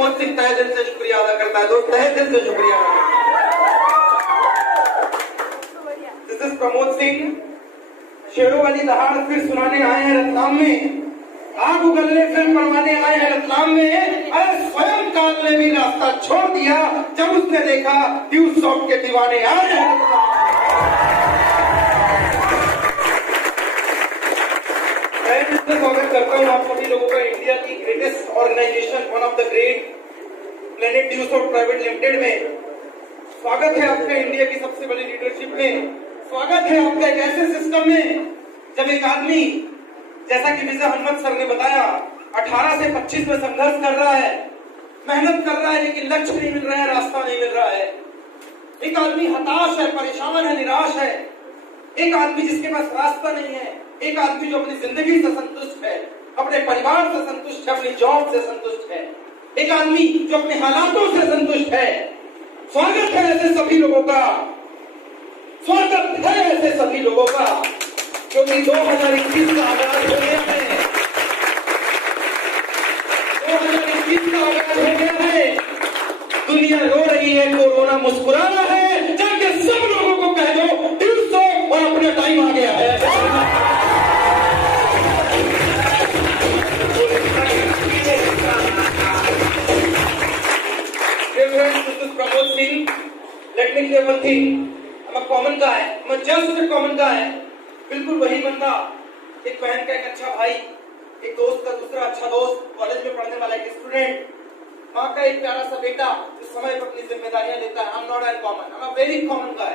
प्रमोद सिंह तहे दिल से शुक्रिया अदा करता है। दोस्त तहे दिल से शुक्रिया अदा करता है। दिस इज प्रमोद सिंह, शेरों वाली दहाड़ फिर सुनाने आए हैं रतलाम में, आग उगलने फिर परवाने आए हैं रतलाम में। अरे स्वयं काल ने भी रास्ता छोड़ दिया जब उसने देखा ट्यूब सॉफ्ट के दीवाने आए हैं रतलाम। स्वागत करता हूँ आप सभी लोगों का इंडिया की greatest organization, one of the great Planet Tube Private Limited में। स्वागत है आपका इंडिया की सबसे बड़ी लीडरशिप में। स्वागत है आपका एक ऐसे सिस्टम में जब एक आदमी, जैसा कि विजय हनुमत सर ने बताया, 18 से 25 में संघर्ष कर रहा है, मेहनत कर रहा है, लेकिन लक्ष्य नहीं मिल रहा है, रास्ता नहीं मिल रहा है। एक आदमी हताश है, परेशान है, निराश है। एक आदमी जिसके पास रास्ता नहीं है। एक आदमी जो अपनी जिंदगी से संतुष्ट है, अपने परिवार से संतुष्ट है, अपनी जॉब से संतुष्ट है। एक आदमी जो अपने हालातों से संतुष्ट है। स्वागत है ऐसे सभी लोगों का, स्वागत है ऐसे सभी लोगों का, क्योंकि 2021 का आगाज हो गया है। 2021 का आगाज हो गया है। दुनिया रो रही है, कोरोना मुस्कुरा रहा है। जाके सब लोगों को कह दो ट्यूब सॉफ्ट और अपना टाइम आ गया है। Pramod Singh, let me clear one thing, I'm a common guy, I'm just a common guy। बिल्कुल वही बंदा, एक बहन का एक अच्छा भाई, एक दोस्त का दूसरा अच्छा दोस्त, कॉलेज में पढ़ने वाला एक स्टूडेंट, माँ का एक प्यारा सा बेटा जो समय पर अपनी जिम्मेदारियां लेता है। I'm not uncommon, I'm a very common guy।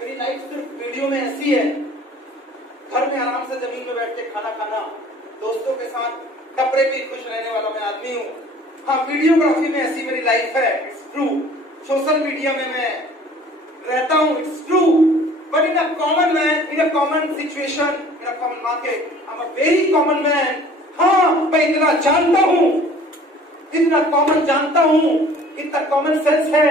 मेरी लाइफ सिर्फ वीडियो में ऐसी है, घर में आराम से जमीन में बैठ के खाना खाना, दोस्तों के साथ कपड़े पे खुश रहने वाला मैं आदमी हूँ। हाँ, वीडियोग्राफी में ऐसी मेरी लाइफ है, इट्स ट्रू। सोशल मीडिया में मैं रहता हूँ, it's true. But in a common man, in a common situation, in a common market, I am a very common man. हाँ, मैं इतना जानता हूँ, इतना कॉमन जानता हूँ, इतना कॉमन सेंस है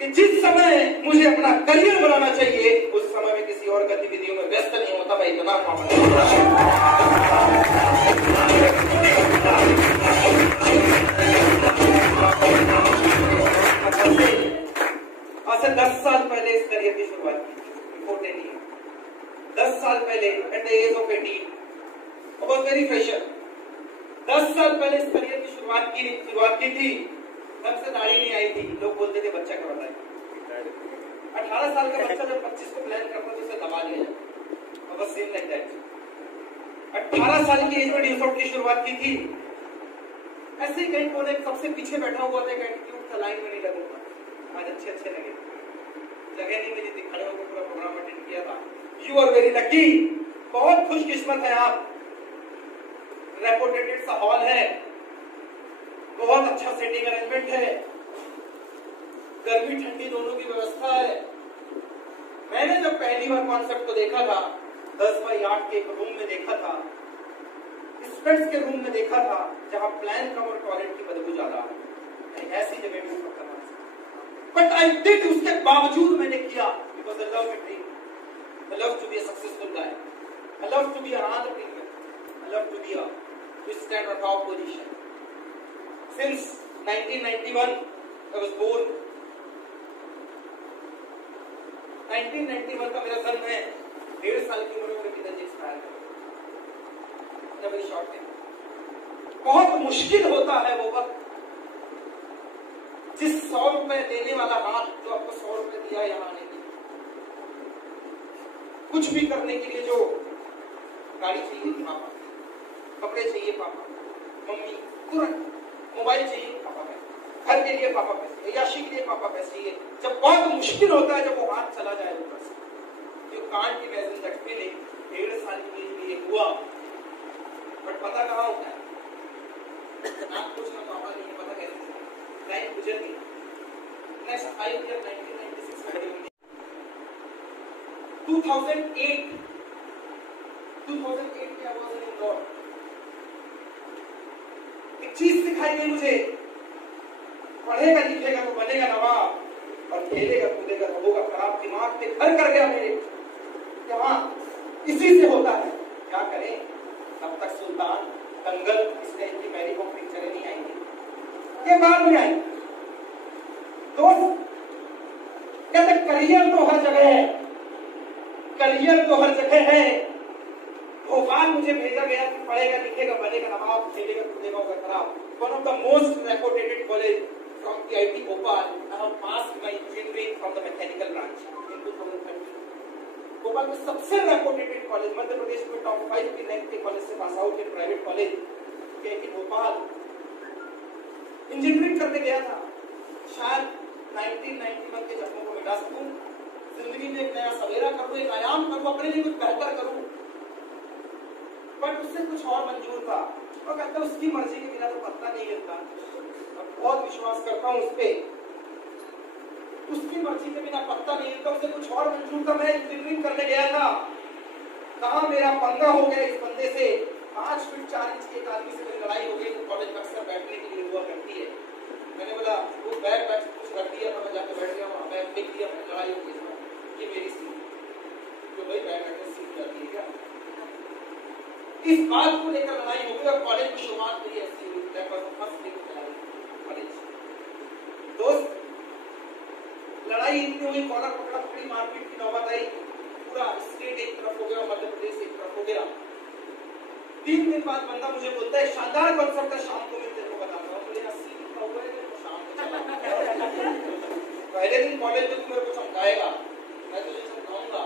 कि जिस समय मुझे अपना करियर बनाना चाहिए उस समय में किसी और गतिविधियों में व्यस्त नहीं होता। मैं इतना कॉमन आज से 10 साल पहले इस करियर की शुरुआत की थी, बिफोर 10 ईयर। 10 साल पहले, at the age of 18, I was very fresher. 10 साल पहले इस करियर की शुरुआत की थी। तब से दाढ़ी नहीं आई थी, लोग बोलते थे बच्चा कब बताए। 18 साल का बच्चा जब 25 को प्लान करता तो उसे दबा लिया जाता। बस सेम लाइक दैट। 18 साल की एज में ड्यूसॉफ्ट की शुरुआत की थी। ऐसे ही कहीं कोने सबसे पीछे बैठा हुआ था, एक एटीट्यूड था, लाइन में नहीं लगूंगा। आज अच्छे लगे, जगह नहीं मिली थी, खड़े होकर पूरा प्रोग्राम अटेंड किया था। यू आर वेरी लकी, बहुत खुशकिस्मत है आप। रेपुटेटेड सा हॉल है, बहुत अच्छा सेटिंग अरेंजमेंट है, गर्मी ठंडी दोनों की व्यवस्था है। मैंने जब पहली बार कॉन्सेप्ट को देखा था, 10 बाई 8 के एक रूम में देखा था, स्टूडेंट्स के रूम में देखा था, जहां प्लान कम और टॉयलेट की बदबू ज्यादा है, ऐसी जगह भी करना। बट आई डिड, उसके बावजूद मैंने किया, because I love my dream, I love to be a successful guy, I love to be an entrepreneur, I love to be to stand on top position. Since 1991 I was born। 1991 का मेरा जन्म है। 1.5 साल की उम्र में पिताजी expire हो गए। शॉर्ट है, बहुत मुश्किल होता है वो वक्त जिस 100 रुपए देने वाला हाथ जो आपको 100 रुपए दिया यहाँ आने की, कुछ भी करने के लिए जो गाड़ी चाहिए थी पापा, कपड़े चाहिए पापा, मम्मी, तुरंत मोबाइल चाहिए पापा पैसे, घर के लिए पापा पैसे, याशी के लिए पापा पैसे चाहिए। जब बहुत मुश्किल होता है, जब वो हाथ चला जाए ऊपर से, you can't imagine that feeling. 1.5 साल की एज में ये हुआ, बट पता कहाँ होता है, आप कुछ ना पापा नहीं पता कैसे लाइन गुजर गई। नेक्स्ट 5 ईयर 1996 में खड़ी हुई। 2008 में I was in Indore। एक चीज सिखाई गई मुझे, पढ़ेगा लिखेगा तो बनेगा नवाब, और खेलेगा कूदेगा तो होगा खराब। दिमाग पे घर कर गया मेरे, हाँ इसी से होता है। क्या करें, तब तक सुल्तान, दंगल, इस टाइप की मेरी को पिक्चरें नहीं आएंगी। के बाद में आई। दोस्त कहते करियर तो हर जगह है, करियर तो हर जगह है। भोपाल मुझे भेजा गया कि पढ़ेगा लिखेगा बनेगा नवाब खेलेगा कूदेगा होगा खराब। One of the most reputed college from IIT Bhopal. I have passed my engineering from the mechanical branch इन 2013। भोपाल में सबसे रेपुटेड कॉलेज, मध्य प्रदेश में टॉप 5 की रैंक के कॉलेज से pass out in private college IIT Bhopal. Engineering करने गया था, शायद 1991 के जख्मों को मिटा सकूं, जिंदगी में एक नया सवेरा करूं, एक आयाम करूं, अपने लिए कुछ बेहतर करूं। बट उससे कुछ और मंजूर था और कहता उसकी मर्जी के बिना तो पत्ता नहीं हिलता। बहुत विश्वास करता हूं उस पे, उसकी मर्जी के बिना पत्ता नहीं हिलता। उससे कुछ और मंजूर था। मैं इंजीनियरिंग करने गया था, कहा मेरा पंगा हो गया इस बंदे से। 5 फीट 4 इंच के एक आदमी से मेरी लड़ाई हो गई। वो कॉलेज में अक्सर बैठने के लिए हुआ करती है। मैंने बोला वो बैग कुछ रख दिया था, मैं जाकर बैठ गया वहां, बैग फेंक दिया, मैंने लड़ाई हो गई। ये मेरी सीट तो भाई बैग रखने सीट जाती है क्या? इस बात को लेकर लड़ाई हो गई और कॉलेज में शुरुआत हुई ऐसी हुई। That was the first day college. दोस्त लड़ाई इतनी हुई, कॉलर पकड़ा पकड़ी, मारपीट की नौबत आई। पूरा स्टेट एक तरफ हो गया और मध्य प्रदेश एक तरफ हो गया। 3 दिन बाद बंदा मुझे बोलता है शानदार कॉन्सेप्ट है, शाम को मैं तेरे को बताऊंगा। मुझे हंसी लिखा हुआ है कि शाम को पहले दिन कॉलेज में तू मेरे को समझाएगा, मैं तुझे समझाऊंगा,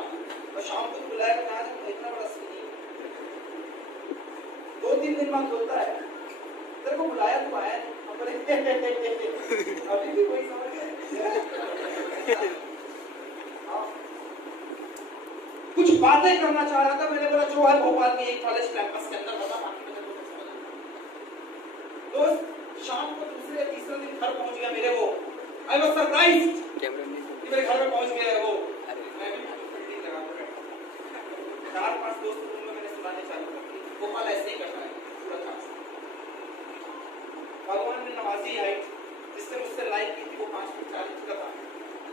और शाम को बुलाएगा ना, आज इतना बड़ा सीन। 2-3 दिन बाद बोलता है तेरे को बुलाया तू आया नहीं। अभी भी कोई समझ नहीं। कुछ बातें करना चाह रहा था। मैंने बोला जो है भोपाल में एक कॉलेज कैंपस के अंदर बता, बाकी मैं तेरे को समझ। दोस्त शाम को दूसरे या तीसरे दिन घर पहुंच गया मेरे वो। आई वाज सरप्राइज्ड कि मेरे घर में पहुंच गया है वो। मैं भी फील्डिंग लगा कर बैठा। 4-5 दोस्त रूम में मैंने सुनाने चालू कर दिए। भोपाल ऐसे ही करता है पूरा चांस। भगवान ने नवाजी हाइट जिससे मुझसे लाइक की थी वो 5 फीट 4 इंच का था।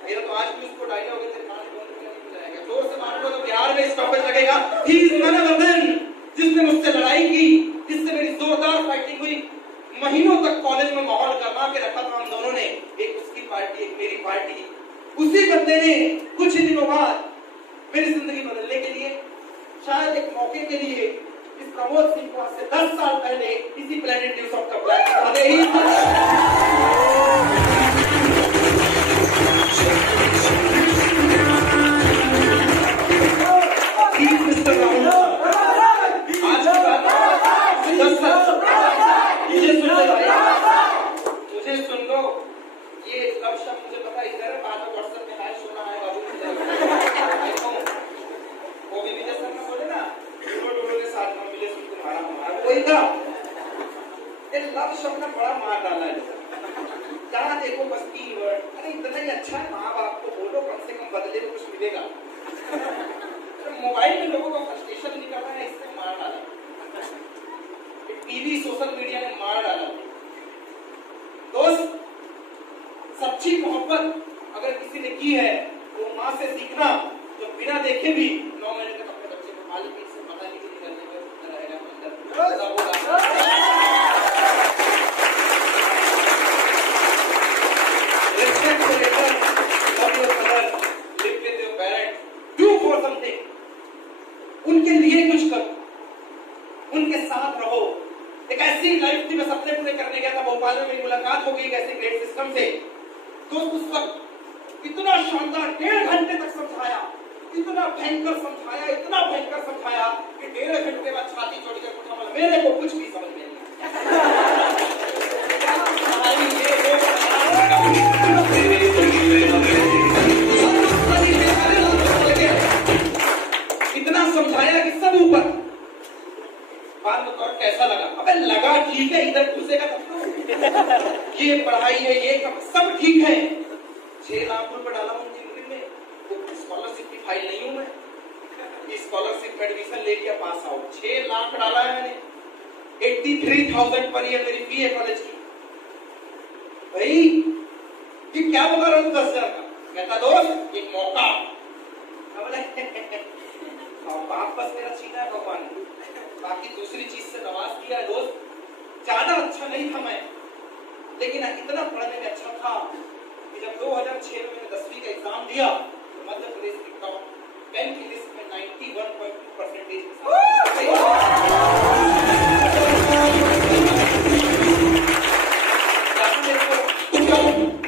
मेरा तो आज भी उसको डायलॉग है, तेरे कान में बंद करने नहीं जाएगा। जोर से मारूंगा तो बिहार में स्टॉपेज लगेगा। He is none other than जिसने मुझसे लड़ाई की, जिससे मेरी जोरदार फाइटिंग हुई। महीनों तक कॉलेज में माहौल गरमा के रखा था हम दोनों ने, एक उसकी पार्टी एक मेरी पार्टी। उसी बंदे ने कुछ ही दिनों बाद मेरी जिंदगी बदलने के लिए, शायद एक मौके के लिए, इस प्रमोद सिंह को आज से 10 साल पहले इसी planet news of the black मुझे सुन लो, ये लव शब्द मुझे पता इधर बात है, व्हाट्सएप में हाय सोना है बाबू। वो भी विजय सर ने बोले ना, डूडो के साथ में मिले सुन तुम्हारा हमारा कोई था। ये लव शब्द ने बड़ा मार डाला है। जहाँ देखो बस कीवर्ड, अरे इतना ही अच्छा है, माँ बाप को बोलो कम से कम बदले में कुछ मिलेगा। मोबाइल में लोगों का फ्रस्ट्रेशन निकल रहा है, इससे मार डाला। टीवी सोशल मीडिया ने मार डाला। दोस्त सच्ची मोहब्बत अगर किसी ने की है तो माँ से सीखना, तो बिना देखे भी 9 महीने तक अपने बच्चे को मालिक से पता नहीं करने में रहेगा। Respect your elders, love your mother, live with your parents, do for something. उनके लिए कुछ करो, उनके साथ रहो। एक ऐसी लाइफ थी, मैं सपने पूरे करने गया था भोपाल में, मेरी मुलाकात हो गई एक ऐसे ग्रेड सिस्टम से। तो उस वक्त इतना शानदार 1.5 घंटे तक समझाया, इतना भयंकर समझाया, इतना भयंकर समझाया कि 1.5 घंटे के बाद छाती चौड़ी कर उठा, बोला मेरे को कुछ भी समझ नहीं आया। इतना समझाया कि सब ऊपर। बाद में तो कैसा लगा? अबे लगा ठीक है, इधर घुसेगा तब तो। ये पढ़ाई है, ये सब ठीक है। 6 लाख रुपए डाला हूँ इंजीनियरिंग में, तो स्कॉलरशिप की फाइल नहीं हूँ मैं। स्कॉलरशिप में एडमिशन ले लिया, पास आउट। 6 लाख डाला है मैंने, 83,000 पर ईयर मेरी फी है कॉलेज की। भाई ये क्या बता रहा हूँ 10,000 का? कहता दोस्त एक मौका। वापस मेरा छीना है भगवान ने, बाकी दूसरी चीज से नवाज किया है। दोस्त ज्यादा अच्छा नहीं था मैं, लेकिन इतना पढ़ने में अच्छा था कि जब 2006 में मैंने 10वीं का एग्जाम दिया तो मध्य प्रदेश की टॉप 10 की लिस्ट में 91.2%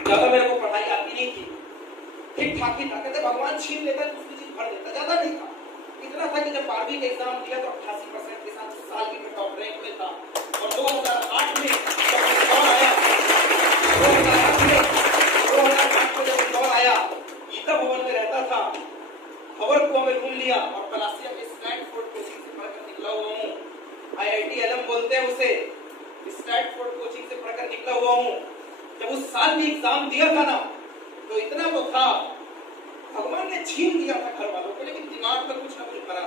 ज्यादा मेरे को पढ़ाई आती नहीं थी, ठीक ठाक ही था। कहते भगवान छीन लेता है दूसरी चीज भर देता, ज्यादा नहीं था। इतना था कि जब 12वीं का एग्जाम दिया तो 88% के साथ साल की मैं टॉप रैंक में था। और 2008 में जब इंदौर आया, 2008 में जब इंदौर आया, गीता भवन में रहता था, खबर को हमें ढूंढ लिया और कलासिया में स्टैनफोर्ड कोचिंग से पढ़कर निकला हुआ हूँ। IIT एलम बोलते हैं उसे, स्टैनफोर्ड कोचिंग से पढ़कर निकला हुआ हूँ। जब उस साल भी एग्जाम दिया था ना, तो इतना तो था, भगवान ने छीन दिया था घर वालों को, लेकिन दिमाग में कुछ ना कुछ भरा।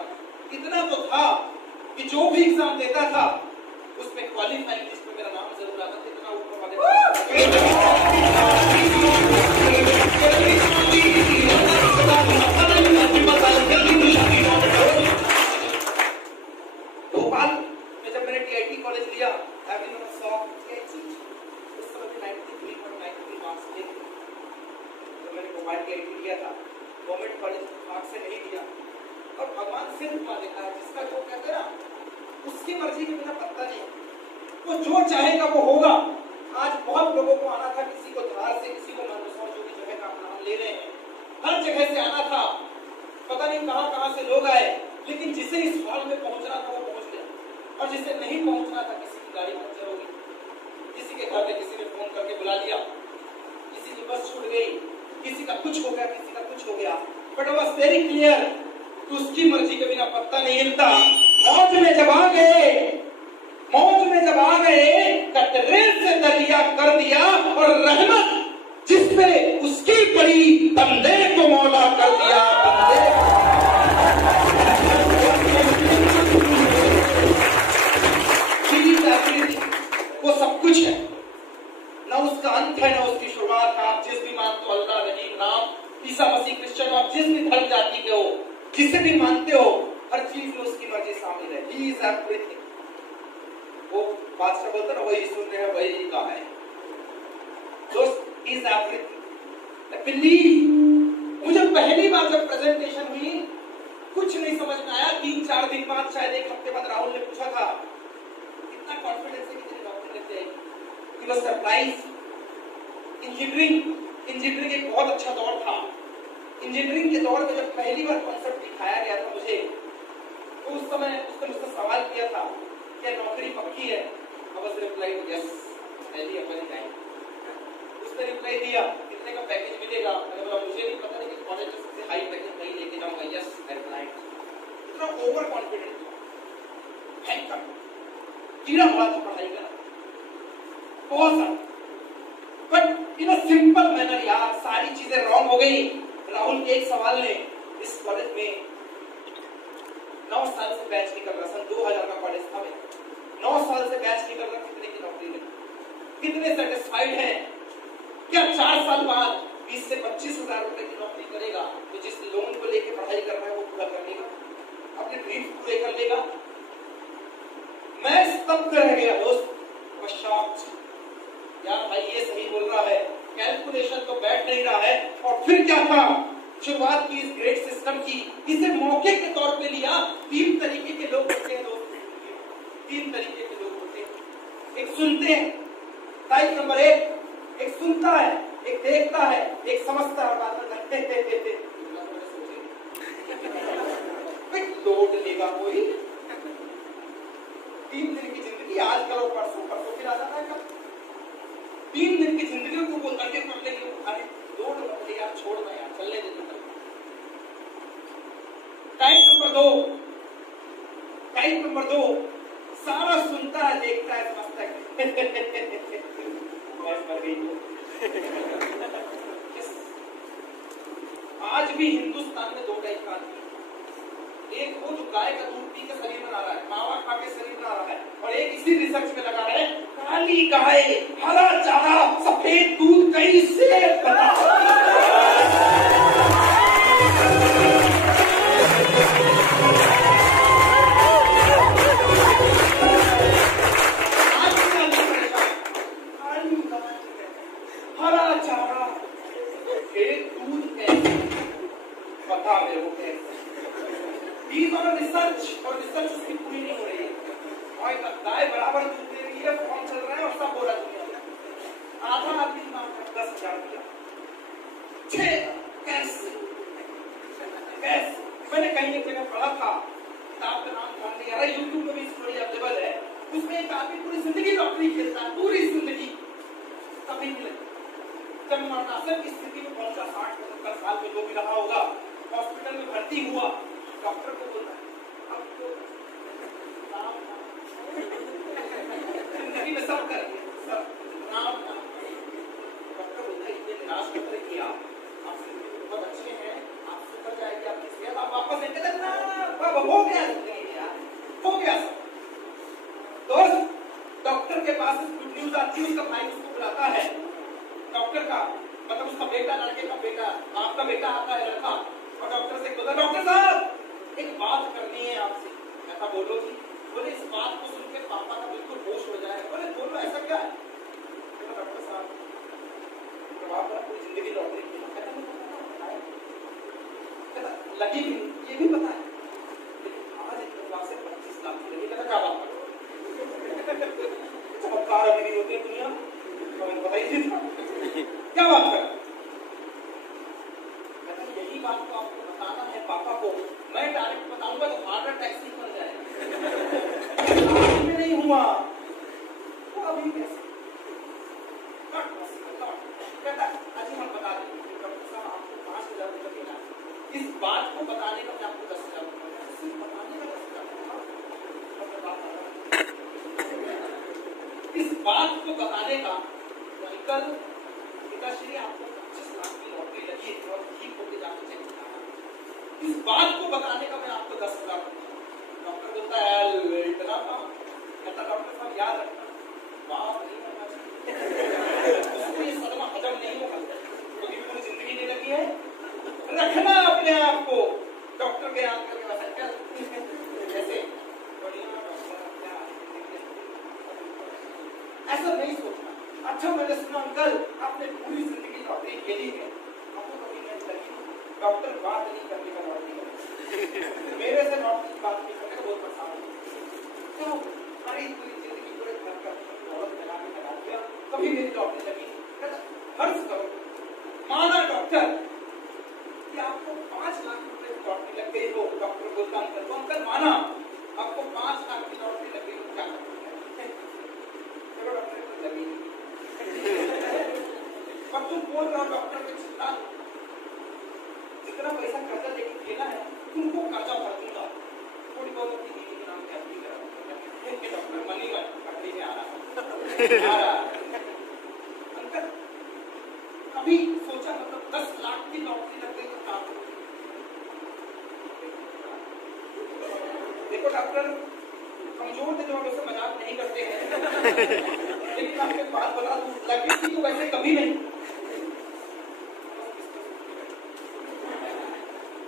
इतना तो था कि जो भी एग्जाम देता था उसमें क्वालिफाइंग लिस्ट में मेरा नाम जरूर आता था। इतना ऊपर वाले भोपाल में जब मैंने TIT कॉलेज लिया, उस समय 93.93 मार्क्स थे। तो मैंने भोपाल TIT लिया था, गवर्नमेंट कॉलेज मार्क्स से नहीं लिया। और भगवान सिर्फ रुपा देता है, जिसका जो कहते हैं ना उसकी मर्जी के बिना पत्ता नहीं, वो जो चाहेगा वो होगा। आज बहुत लोगों को आना था, किसी को धार से, किसी को मंदसौर, जो भी जगह का नाम ले रहे हैं, हर जगह से आना था। पता नहीं कहां से लोग आए, लेकिन जिसे इस हॉल में पहुंचना था वो पहुंच गया, और जिसे नहीं पहुंचना था, किसी की गाड़ी पंचर हो गई, किसी के घर में किसी ने फोन करके बुला लिया, किसी की बस छूट गई, किसी का कुछ हो गया, किसी का कुछ हो गया। But it was very clear कि उसकी मर्जी के बिना पत्ता नहीं हिलता। मौज में जब आ गए कटरे से दरिया कर दिया, और रहमत जिस पे उसकी पड़ी, बंदे को मौला कर दिया। वो सब कुछ है, ना उसका अंत है ना उसकी शुरुआत है। आप जिस भी मानते हो, अल्लाह, रहीम, राम, ईसा मसीह, क्रिश्चियन, आप जिस भी धर्म जाति के हो, जिसे भी मानते हो, हर चीज में उसकी मर्जी शामिल है। He is everything। वो बादशाह बोलता ना, वही सुन रहे हैं, वही कहा है दोस्त, He is everything। I believe। मुझे पहली बार जब प्रेजेंटेशन हुई कुछ नहीं समझ में आया। 3-4 दिन बाद, शायद 1 हफ्ते बाद राहुल ने पूछा था, इतना कॉन्फिडेंस है कि तेरी नौकरी लग जाएगी। He was surprised। इंजीनियरिंग एक बहुत अच्छा दौर था। इंजीनियरिंग के दौर में जब पहली बार कॉन्सेप्ट दिखाया गया था मुझे, तो उस समय उसने मुझसे सवाल किया था, क्या नौकरी पक्की है? I replied yes, पहली अपनी टाइम। उसने रिप्लाई दिया, कितने का पैकेज मिलेगा? मैंने बोला मुझे नहीं पता, लेकिन कॉलेज में सबसे हाई पैकेज वही लेके जाऊंगा। Yes, I replied। इतना ओवर कॉन्फिडेंट था, भयंकर कीड़ा हुआ था पढ़ाई का, बहुत सारा। But in a simple manner यार, सारी चीजें रॉन्ग हो गई। राहुल के एक सवाल ने इस कॉलेज में 9 साल से बैच निकल रहा, सन 2000 का कॉलेज था। 9 साल से बैच निकल रहा, कितने की नौकरी लगी? कितने सेटिस्फाइड हैं? क्या 4 साल बाद 20 से 25 हजार रुपए की नौकरी करेगा तो जिस लोन को लेके पढ़ाई कर रहा है वो पूरा कर लेगा, अपने ड्रीम्स पूरे कर लेगा? मैं स्तब्ध रह गया दोस्त, यार भाई ये सही बोल रहा है, कैलकुलेशन तो बैठ नहीं रहा है। और फिर क्या था, शुरुआत की इस ग्रेड सिस्टम की, इसे मौके के तौर पे लिया। 3 तरीके के लोग होते हैं दोस्त, 3 तरीके के लोग होते हैं। एक सुनते हैं, टाइप नंबर 1, एक सुनता है, एक देखता है, एक समझता है, बात लोड लेगा कोई। 3 दिन की जिंदगी, आज करो परसों, परसों फिर आ जाना है। 3 दिन की जिंदगी को बोल करके पढ़ने के उठाने लोड मत ले यार, छोड़ना यार, चलने दे। टाइप नंबर 2 सारा सुनता है, देखता है, समझता है। आज भी हिंदुस्तान में 2 टाइप का आदमी, एक वो जो गाय का दूध पी के शरीर बना रहा है, मावा खा के शरीर बना रहा है, और एक इसी रिसर्च में लगा है, काली गाय, हरा चारा, सफेद दूध कैसे बना। था मेरे को He's on a research और रिसर्च उसकी पूरी नहीं हो रही है और गाय बराबर दूध दे रही है, फॉर्म चल रहा है और सब हो रहा है दुनिया में। आधा आदमी दिमाग में 10,000 दिया 6 कैसे मैंने कहीं एक जगह पढ़ा था, किताब का नाम ध्यान नहीं आ रहा, यूट्यूब में भी स्टोरी अवेलेबल है। उसमें एक आदमी पूरी जिंदगी नौकरी खेलता है, पूरी जिंदगी कभी नहीं लगी। जब मरणासन की स्थिति में पहुंचा 60-70 साल में जो भी रहा होगा, हॉस्पिटल में भर्ती हुआ, डॉक्टर को बोलता है अब तो जिंदगी में सब कर सब नाम डॉक्टर बोलता है इतने निराश मत रहिए आप बहुत अच्छे हैं, आप सुधर जाएगी आपकी सेहत, आप वापस नहीं कहते ना हो गया यार, हो गया सब। दोस्त डॉक्टर के पास गुड न्यूज आती है, उसका भाई उसको बुलाता है, डॉक्टर का मतलब उसका बेटा, लड़के का बेटा, आपका बेटा आता है लड़का, और डॉक्टर से बोलता डॉक्टर साहब एक बात करनी है आपसे। ऐसा बोलो जी। बोले इस बात को सुनकर पापा का बिल्कुल होश हो जाए। बोले बोलो ऐसा क्या है? डॉक्टर साहब आपने पूरी जिंदगी नौकरी की, लगी भी ये भी पता है, आज इतने से 25 लाख की लगी, कहता क्या बात करो, चमत्कार अभी नहीं होते दुनिया में, पता ही नहीं था क्या बात कर। कहता यही बात को आपको बताना है पापा को, मैं डायरेक्ट बताऊंगा तो हार्ट अटैक से बन जाएगा, में नहीं हुआ तो अभी कैसे कहता अजी हम बता देंगे डॉक्टर साहब आपको 5,000 रुपये देना, इस बात को बताने का मैं आपको 10,000 रुपये, सिर्फ बताने का 10,000, इस बात को बताने का कल पिताश्री आपको 25 लाख की नौकरी लगी और ठीक होकर जाके चेक कराना, इस बात को बताने का मैं आपको 10,000 रुपये। डॉक्टर बोलता है इतना काम, कहता डॉक्टर साहब याद रखना बाप नहीं करना चाहिए, उसको ये सदमा हजम नहीं होगा क्योंकि पूरी जिंदगी नहीं लगी है, रखना अपने आप को डॉक्टर के याद करके वैसा जैसे ऐसा नहीं सोचना। अच्छा मैंने सुना अंकल आपने पूरी जिंदगी नौकरी खेली है, आपको कभी नहीं लगी, डॉक्टर बात नहीं करने का नौकरी मेरे से नौकरी की बात नहीं करने का बहुत परेशान तो अरे पूरी जिंदगी पूरे घर का औरत लगा के लगा दिया, कभी मेरी नौकरी लगी। फर्ज करो माना डॉक्टर कि आपको 5 लाख रुपए की नौकरी लग गई हो, डॉक्टर बोलता अंकल को अंकल माना आपको 5 लाख की नौकरी लग गई तो क्या करोगे? चलो डॉक्टर को लगी पर तुम बोल रहे हो डॉक्टर की चिंता, जितना पैसा कर्जा लेके खेला है तुमको कर्जा भर दूंगा, थोड़ी बहुत अपनी बीवी के नाम पे एफडी करा डॉक्टर मनी एफडी में आ रहा अंकल अभी सोचा मतलब 10 लाख की नौकरी लग गई तो क्या करोगे? देखो डॉक्टर कमजोर थे जो हम ऐसे मजाक नहीं करते हैं लेकिन आपके बात बता दूं लगी थी तो वैसे कभी नहीं,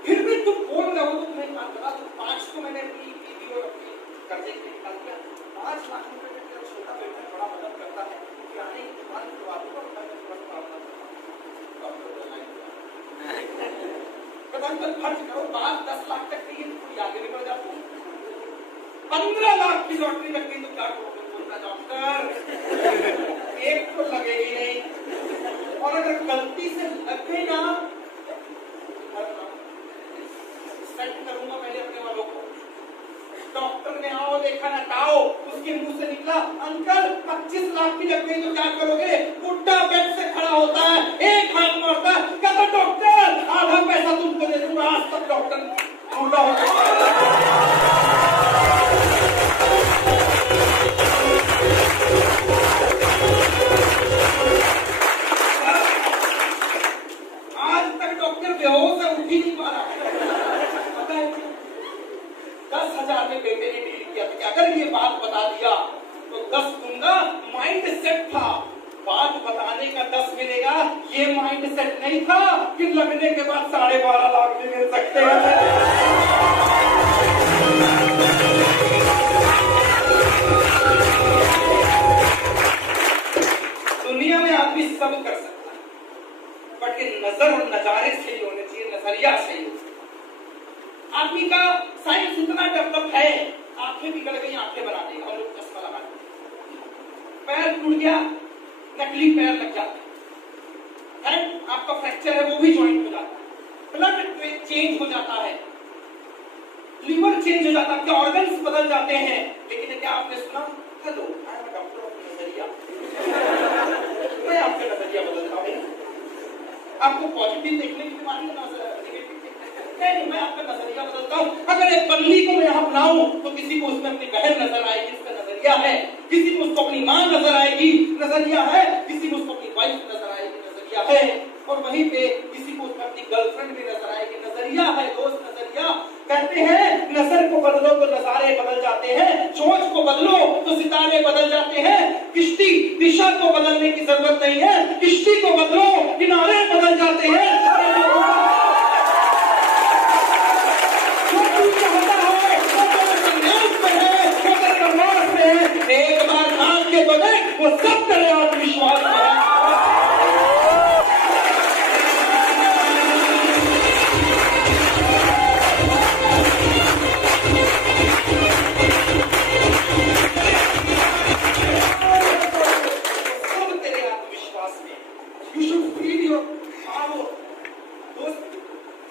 फिर भी तुम बोल रहे हो तो तुम्हें बात बता दूं 5 को मैंने अपनी बीवी और अपनी कर्जे के निकाल दिया, 5 लाख रुपए में मेरा छोटा बेटा बड़ा मदद करता है कि आने की दुकान खुलवा दूंगा और घर में तुरंत प्रार्थना कदम खर्च करो 5-10 लाख तक की थोड़ी आगे निकल जाती है, 15 लाख की नौकरी लग गई तो क्या करोगे? बोलता डॉक्टर एक तो लगेगी नहीं और अगर गलती से लग गई ना सेट करूंगा पहले अपने वालों को, डॉक्टर ने आओ देखा ना ताओ, उसके मुंह से निकला अंकल 25 लाख की लग गई तो क्या करोगे? बुड्ढा बेड से खड़ा होता है, एक हाथ मारता है, कहता डॉक्टर आधा पैसा तुमको दे दूंगा, आज तक डॉक्टर बूढ़ा हो आज तक डॉक्टर बेहोश है, उठ ही नहीं पा रहा। 10,000 में बेटे ने डील किया था कि अगर ये बात बता दिया तो 10 दूंगा, माइंड सेट था, बात बताने का 10 मिलेगा, ये माइंड सेट नहीं था कि लगने के बाद 12.5 लाख भी मिल सकते हैं। दुनिया में आदमी सब कर सकता है बट ये नजर और नजारे सही होने चाहिए, नजरिया सही हो। आदमी का साइंस इतना डेवलप है, आंखें भी गड़ गई, आंखें बना देगा, हम लोग चश्मा लगा देंगे। पैर टूट गया, नकली पैर लग जाते हैं, आपका फ्रैक्चर है वो भी जॉइंट हो जाता है, ब्लड चेंज हो जाता है, लिवर चेंज हो जाता है, आपके ऑर्गन्स बदल जाते हैं। लेकिन क्या आपने सुना, hello I am doctor of नजरिया, मैं आपका नजरिया बदलता हूं, आपको पॉजिटिव देखने की बीमारी है, नहीं, मैं आपका नजरिया बदलता हूं। अगर एक बल्ली को मैं यहां बनाऊं तो किसी को उसमें अपनी बहन नजर आएगी, उसका नजरिया है, किसी को उसको अपनी मां नजर आएगी, नजरिया है, किसी को उसको अपनी वाइफ नजर आएगी, नजरिया है, और वहीं पे किसी को उसमें अपनी गर्लफ्रेंड भी नजर आएगी, नजरिया है दोस्त, नजरिया। कहते हैं नजर को बदलो तो नजारे बदल जाते हैं, सोच को बदलो तो सितारे बदल जाते हैं। किश्ती दिशा को बदलने की जरूरत नहीं है, किश्ती को बदलो किनारे बदल जाते हैं। एक बार नाम के बगैर वो सब तरह आत्मविश्वास है। सब तेरे आत्मविश्वास में। You should feel your power। दोस्त,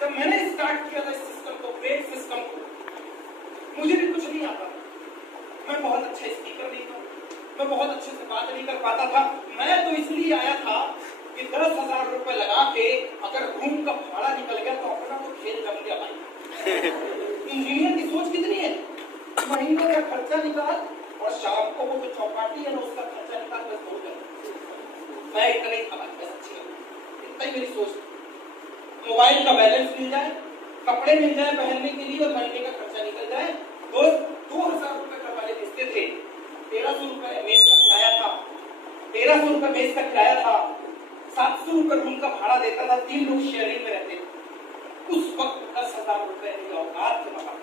जब मैंने स्टार्ट किया था इस सिस्टम को, ब्रेक सिस्टम को, मुझे भी कुछ नहीं आता, मैं बहुत अच्छा स्पीकर नहीं था, मैं बहुत अच्छे से बात नहीं कर पाता था। मैं तो इसलिए आया था कि 10,000 रुपए लगा के अगर रूम का भाड़ा निकल गया तो अपना तो खेल जम गया भाई। इंजीनियर की सोच कितनी है, महीने का खर्चा निकाल और शाम को वो जो चौपाटी है ना उसका खर्चा निकाल, बस हो गया। मैं इतना ही था, बस अच्छी इतना ही मेरी सोच। मोबाइल का बैलेंस मिल जाए, कपड़े मिल जाए पहनने के लिए और महीने का खर्चा निकल जाए। दोस्त 2,000 रुपए घर वाले भेजते थे, 1,300 रुपए मेस का किराया था, 1,300 रुपए मेस का किराया था, 700 रुपए रूम का भाड़ा देता था, 3 लोग शेयरिंग में रहते थे। उस वक्त 10,000 रुपए की औकात के बाहर।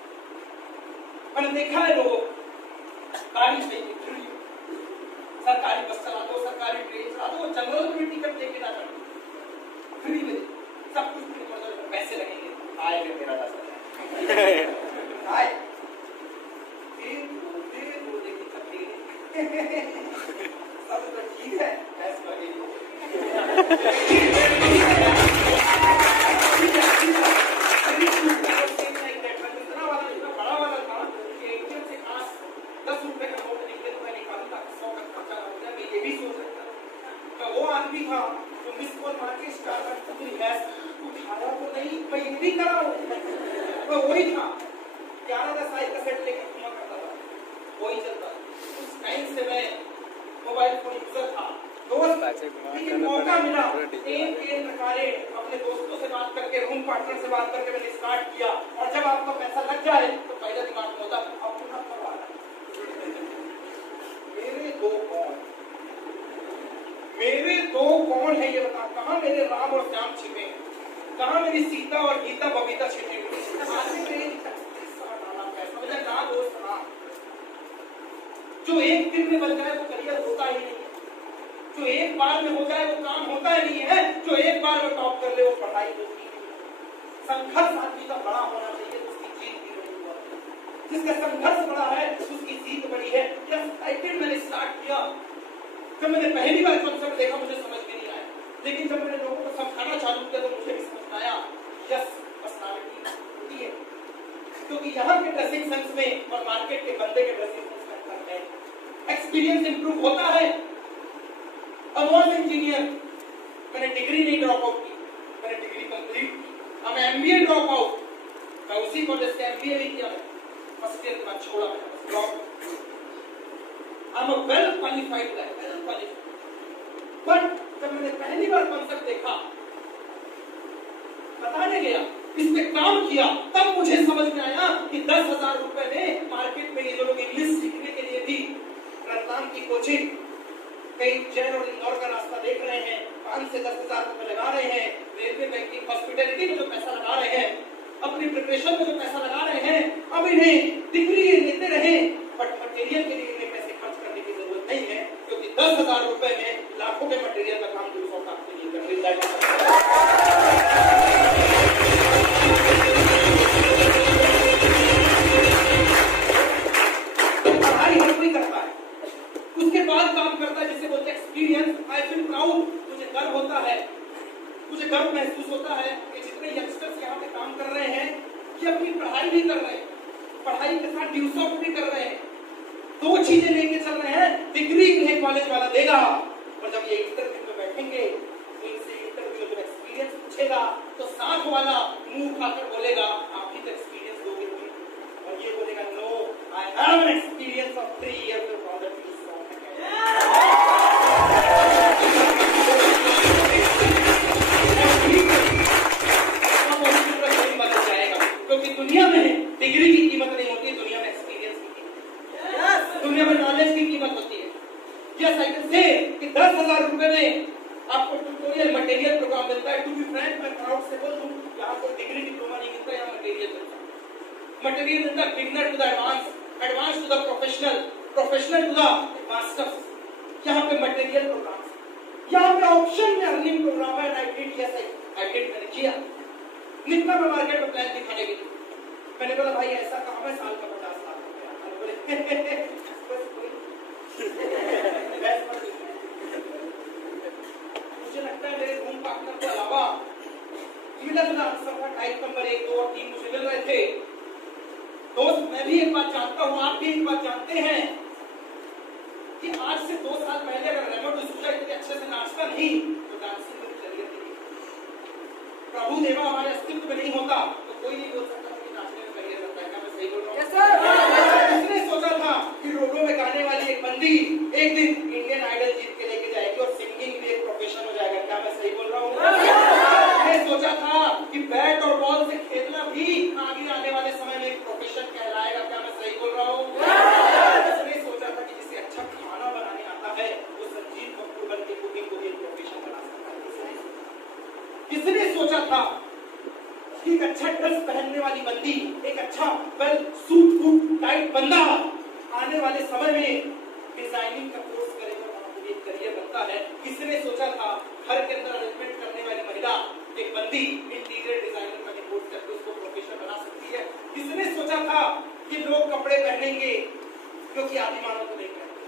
मैंने देखा है लोगों गाड़ी चाहिए, सरकारी बस चला दो, सरकारी ट्रेन चला दो, जनरल में टिकट लेके ना चलो, फ्री में सब कुछ पैसे लगेंगे। आए मेरा 10,000 आए सब तो ठीक है, इतना बड़ा वाला था कि एटीएम से खास 10 रुपए का नोट निकले तो मैं निकालूंगा, 100 का खर्चा हो गया, मैं ये भी सोच सकता था। वो आदमी था जो मिस कॉल मार के स्टार्ट उठाया तो नहीं, मैं इतनी करा हूँ, वही था 11 साइज का सेट लेकर घुमा करता था, वही चलता। उस टाइम से मैं मोबाइल फोन यूजर था। लेकिन मौका मिला, एक प्रकारें अपने दोस्तों से बात करके, रूम पार्टनर से बात करके मैंने स्टार्ट किया। और जब आपका पैसा लग जाए तो पहले दिमाग में होता अब पुनः करवा मेरे दो कौन है ये बता, कहाँ मेरे राम और श्याम छिपे हैं, कहाँ मेरी सीता और गीता बबीता छिपी हुई। जो एक दिन में बन जाए वो करियर होता ही नहीं है, जो एक बार में हो जाए वो काम होता ही नहीं है, जो एक बार में टॉप कर ले वो पढ़ाई होती है। संघर्ष आदमी का बड़ा होना चाहिए, उसकी जीत भी बड़ी हुआ, जिसका संघर्ष बड़ा है उसकी जीत बड़ी है। मैंने स्टार्ट किया, जब मैंने पहली बार कॉन्सेप्ट देखा मुझे समझ में नहीं आया, लेकिन जब मैंने लोगों को समझाना चालू किया तो मुझे भी समझ आया, यस पर्सनालिटी होती है, क्योंकि यहाँ के ड्रेसिंग सेंस में और मार्केट के बंदे के ड्रेसिंग सेंस में अंतर है। एक्सपीरियंस इंप्रूव होता है। अवार्ड इंजीनियर, मैंने डिग्री नहीं ड्रॉप आउट की, मैंने डिग्री कंप्लीट की। अब एमबीए ड्रॉप आउट, मैं उसी कॉलेज से एमबीए भी किया, फर्स्ट ईयर के बाद छोड़ा मैंने drop. I am a well qualified guy, well qualified. But जब मैंने पहली बार कॉन्सेप्ट देखा, बताने गया, इस पे काम किया, तब मुझे समझ में आया कि 10,000 रुपए में मार्केट में ये जो लोग इंग्लिश सीखने के लिए भी रतलाम की कोचिंग, कई उज्जैन और इंदौर का रास्ता देख रहे हैं, 5 से 10,000 रुपए लगा रहे हैं, रेलवे बैंकिंग हॉस्पिटैलिटी में जो पैसा लगा रहे हैं, अपनी प्रिपरेशन में जो पैसा लगा रहे हैं, अब इन्हें डिग्री लेते रहे, बट मटेरियल के लिए इन्हें पैसे खर्च करने की जरूरत नहीं है, क्योंकि 10,000 रुपए में लाखों के मटेरियल का काम 200 का आपके लिए कर मिल जाएगा। ये अपनी पढ़ाई भी कर रहे हैं, पढ़ाई के साथ ड्यूसॉफ्ट भी कर रहे हैं, दो चीजें लेके चल रहे हैं। डिग्री इन्हें कॉलेज वाला देगा और जब ये इंटरव्यू में बैठेंगे तो इनसे इंटरव्यू में एक्सपीरियंस पूछेगा तो साथ वाला मुंह उठाकर बोलेगा आप भी तो एक्सपीरियंस दोगे, और ये बोलेगा no I have an experience of 3 years of other things। बदल जाएगा क्योंकि दुनिया में डिग्री की कीमत नहीं होती, दुनिया में एक्सपीरियंस की कीमत, दुनिया में नॉलेज की कीमत होती है। यस आई कैन से कि 10,000 रुपए में आपको ट्यूटोरियल मटेरियल प्रोग्राम मिलता है। टू बी फ्रैंक मैं प्राउड से बोल दूं यहाँ कोई डिग्री डिप्लोमा नहीं मिलता, यहाँ मटेरियल मिलता है। मटेरियल मिलता है beginner to the advance, advance to the professional, professional to the masters. यहाँ पे मटेरियल प्रोग्राम, यहाँ पे ऑप्शन में अर्निंग प्रोग्राम है। आई डिड मैंने किया, निकला मैं मार्केट में प्लान दिखाने के लिए। मैंने बोला भाई ऐसा काम है साल का 50 लाख रुपया। मुझे लगता है मेरे रूम पार्टनर के अलावा मिला जुला आंसर था। टाइप नंबर 1, 2 और 3 मुझे मिल रहे थे। दोस्त मैं भी एक बात जानता हूँ, आप भी एक बात जानते हैं कि आज से 2 साल पहले अगर रेमो डिसूजा इतने अच्छे से नाचता नहीं तो डांसिंग में करियर नहीं। प्रभु देवा हमारे अस्तित्व में नहीं होता तो कोई नहीं बोल सकता कि नाचने में करियर करता है। क्या मैं सही बोल रहा हूँ? Yes sir. किसने सोचा था कि रोडो में गाने वाली एक बंदी एक दिन इंडियन आइडल जीत के लेके जाएगी और सिंगिंग भी एक प्रोफेशन हो जाएगा? क्या मैं सही बोल रहा हूँ? किसने सोचा था कि बैट और बॉल से खेलना भी आगे आने वाले समय में एक प्रोफेशन कहलाएगा? क्या मैं सही बोल रहा हूँ? किसने सोचा था कि जिसे अच्छा खाना बनाने आता है वो संजीव कपूर बन के कुकिंग को भी एक प्रोफेशन बना सकता है? किसने सोचा था कि एक अच्छा ड्रेस पहनने वाली बंदी, एक अच्छा वेल सूट बूट टाइट बंदा आने वाले समय में डिजाइनिंग का कोर्स करेगा और एक करियर बनता है? किसने सोचा था घर के अंदर अरेंजमेंट करने वाली महिला, एक बंदी इंटीरियर डिजाइनिंग का कोर्स करके उसको प्रोफेशन बना सकती है? किसने सोचा था कि लोग कपड़े पहनेंगे क्योंकि आदि मानव को नहीं पहनते?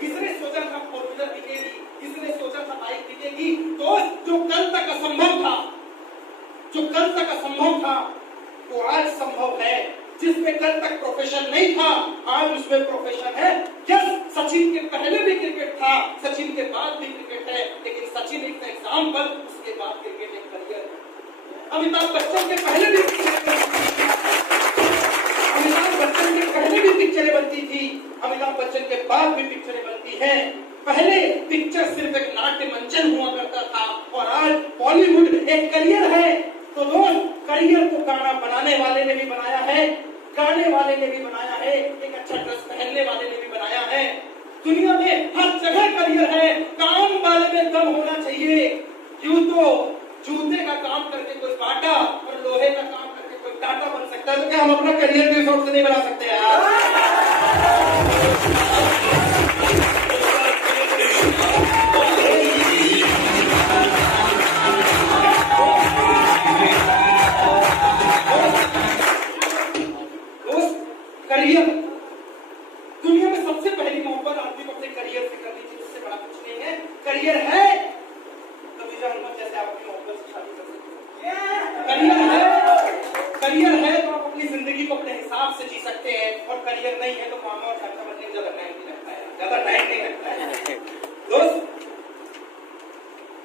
किसने सोचा था 4 व्हीलर बिकेगी? किसने सोचा था बाइक बिकेगी? तो जो कल तक असंभव था, जो कल तक असंभव था वो आज संभव है। जिसमें कल तक प्रोफेशन नहीं था आज उसमें प्रोफेशन है। यस, सचिन के पहले भी क्रिकेट था, सचिन के बाद भी क्रिकेट है, लेकिन सचिन एक एग्जाम्पल, उसके बाद क्रिकेट एक करियर है। अमिताभ बच्चन के पहले भी पिक्चरें बनती थी, अमिताभ बच्चन के बाद भी पिक्चरें बनती हैं। पहले पिक्चर सिर्फ एक नाट्य मंचन हुआ करता था और आज बॉलीवुड एक करियर है। तो दोस्त, करियर को गाना बनाने वाले ने भी बनाया है, गाने वाले ने भी बनाया है, एक अच्छा ड्रेस पहनने वाले ने भी बनाया है। दुनिया में हर जगह करियर है, काम वाले में दम होना चाहिए। यूं तो जूते का काम करके कोई बाटा और लोहे का काम करके कोई टाटा बन सकता है, तो क्या हम अपना करियर के हिसाब से नहीं बना सकते यार? करियर, दुनिया में सबसे पहली मोहब्बत आदमी को अपने करियर से करनी चाहिए, उससे बड़ा कुछ नहीं है। करियर है तो विजय हनुमान जैसे आप अपनी मोहब्बत से शादी कर सकते हैं। करियर है तो आप अपनी जिंदगी को अपने हिसाब से जी सकते हैं, और करियर नहीं है तो मामा और चाचा बनने में ज्यादा टाइम नहीं लगता है, ज्यादा टाइम नहीं लगता है। दोस्त,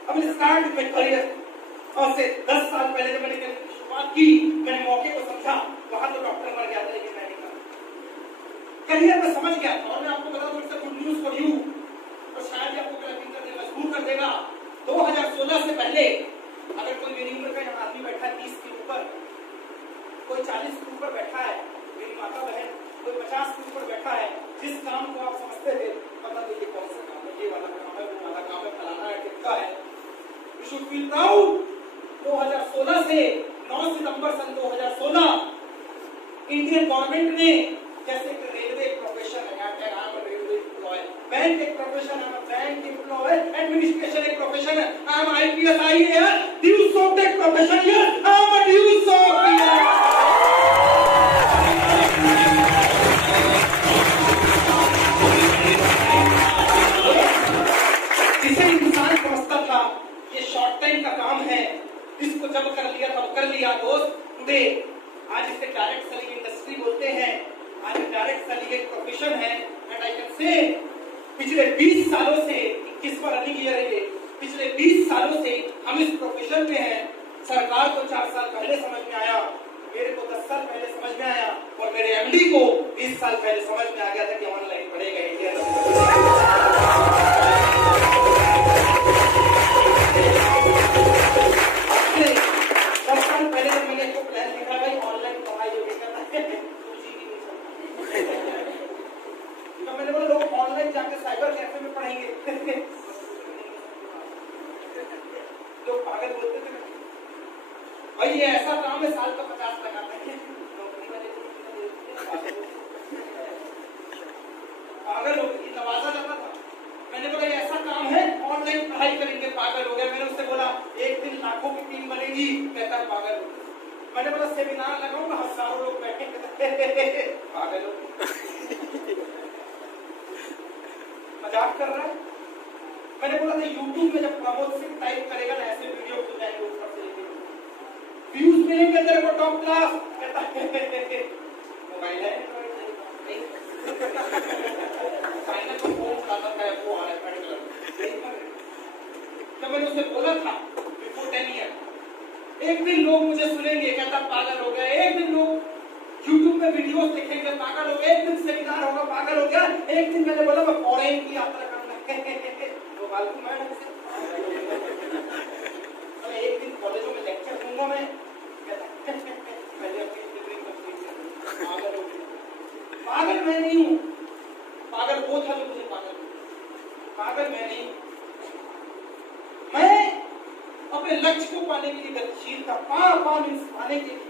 अब स्टार्ट में करियर और से 10 साल पहले जब मैंने शुरुआत की, मैंने मौके को समझा। वहां तो डॉक्टर मर गया था लेकिन मैंने करियर में समझ गया था। और मैं आपको बता दूं, it's good news for you, और शायद आपको क्लैपिंग करने मजबूर कर देगा। 2016 से पहले अगर कोई मेरी उम्र का यहाँ आदमी बैठा है 30 के ऊपर, कोई 40 के ऊपर बैठा है, मेरी माता बहन कोई 50 के ऊपर बैठा है, जिस काम को आप समझते थे पता नहीं ये कौन सा काम है, ये वाला काम है, वो वाला काम है, फलाना है, टिक्का है, यू शुड फील प्राउड। 2016 से 9 सितंबर सन 2016 इंडियन गवर्नमेंट ने, जैसे रेलवे प्रोफेशन है, रेलवे एम्प्लॉय, बैंक एक प्रोफेशन है, बैंक एम्प्लॉय, एडमिनिस्ट्रेशन एक प्रोफेशन है, I am IPS IAS, dues of that profession, yes I am a dues of जिसे इंसान समझता था ये शॉर्ट टाइम का काम है, इसको जब कर लिया तब कर लिया। दोस्त, टुडे आज इसे डायरेक्ट सेलिंग इंडस्ट्री बोलते हैं, आज डायरेक्ट सेलिंग एक प्रोफेशन है। एंड आई कैन से पिछले 20 सालों से 21वां रनिंग ईयर है, पिछले 20 सालों से हम इस प्रोफेशन में हैं। सरकार को 4 साल पहले समझ में आया, मेरे को 10 साल पहले समझ में आया और मेरे एमडी को 20 साल पहले समझ में आ गया था कि ऑनलाइन पढ़ेगा इंडिया। 10 साल पहले जब मैंने इसको प्लान लिखा भाई ऑनलाइन पढ़ाई जो भी करना है तो मैंने बोला लोग ऑनलाइन जाके साइबर कैफे में पढ़ेंगे। लोग पागल बोलते थे भाई ये ऐसा काम है साल का 50 लगाते हैं, पागल हो गए, नवाजा जाता था। मैंने बोला ये ऐसा काम है ऑनलाइन पढ़ाई करेंगे, पागल हो गया। मैंने उससे बोला एक दिन लाखों की टीम बनेगी, कहता है पागल हो गया। मैंने बोला सेमिनार लगाऊंगा, हजारों लोग बैठेंगे, पागल हो गया, मजाक कर रहा है। मैंने बोला था यूट्यूब में जब प्रमोद सिंह टाइप करेगा ना ऐसे वीडियो तो जाएंगे ऊपर से लेके व्यूज मिलेंगे तेरे को टॉप क्लास, कहता है मोबाइल है चाइना का फोन खाता है वो आ रहा है। तो मैंने उसे बोला था बिफोर 10 ईयर एक दिन लोग मुझे सुनेंगे, कहता पागल हो गया। एक दिन लोग यूट्यूब में वीडियोस देखेंगे, पागल हो गया। एक दिन सेमिनार होगा, पागल हो गया। एक दिन मैंने बोला मैं फॉरेन की यात्रा करना तो मालूम है एक दिन कॉलेजों में लेक्चर दूंगा मैं, पहले अपनी डिग्री कंप्लीट कर। पागल हो गया। पागल मैं नहीं हूँ, पागल वो था जो मुझे पागल मैं नहीं। मैं अपने लक्ष्य को पाने के लिए गतिशील था। पा मीन्स पाने के लिए,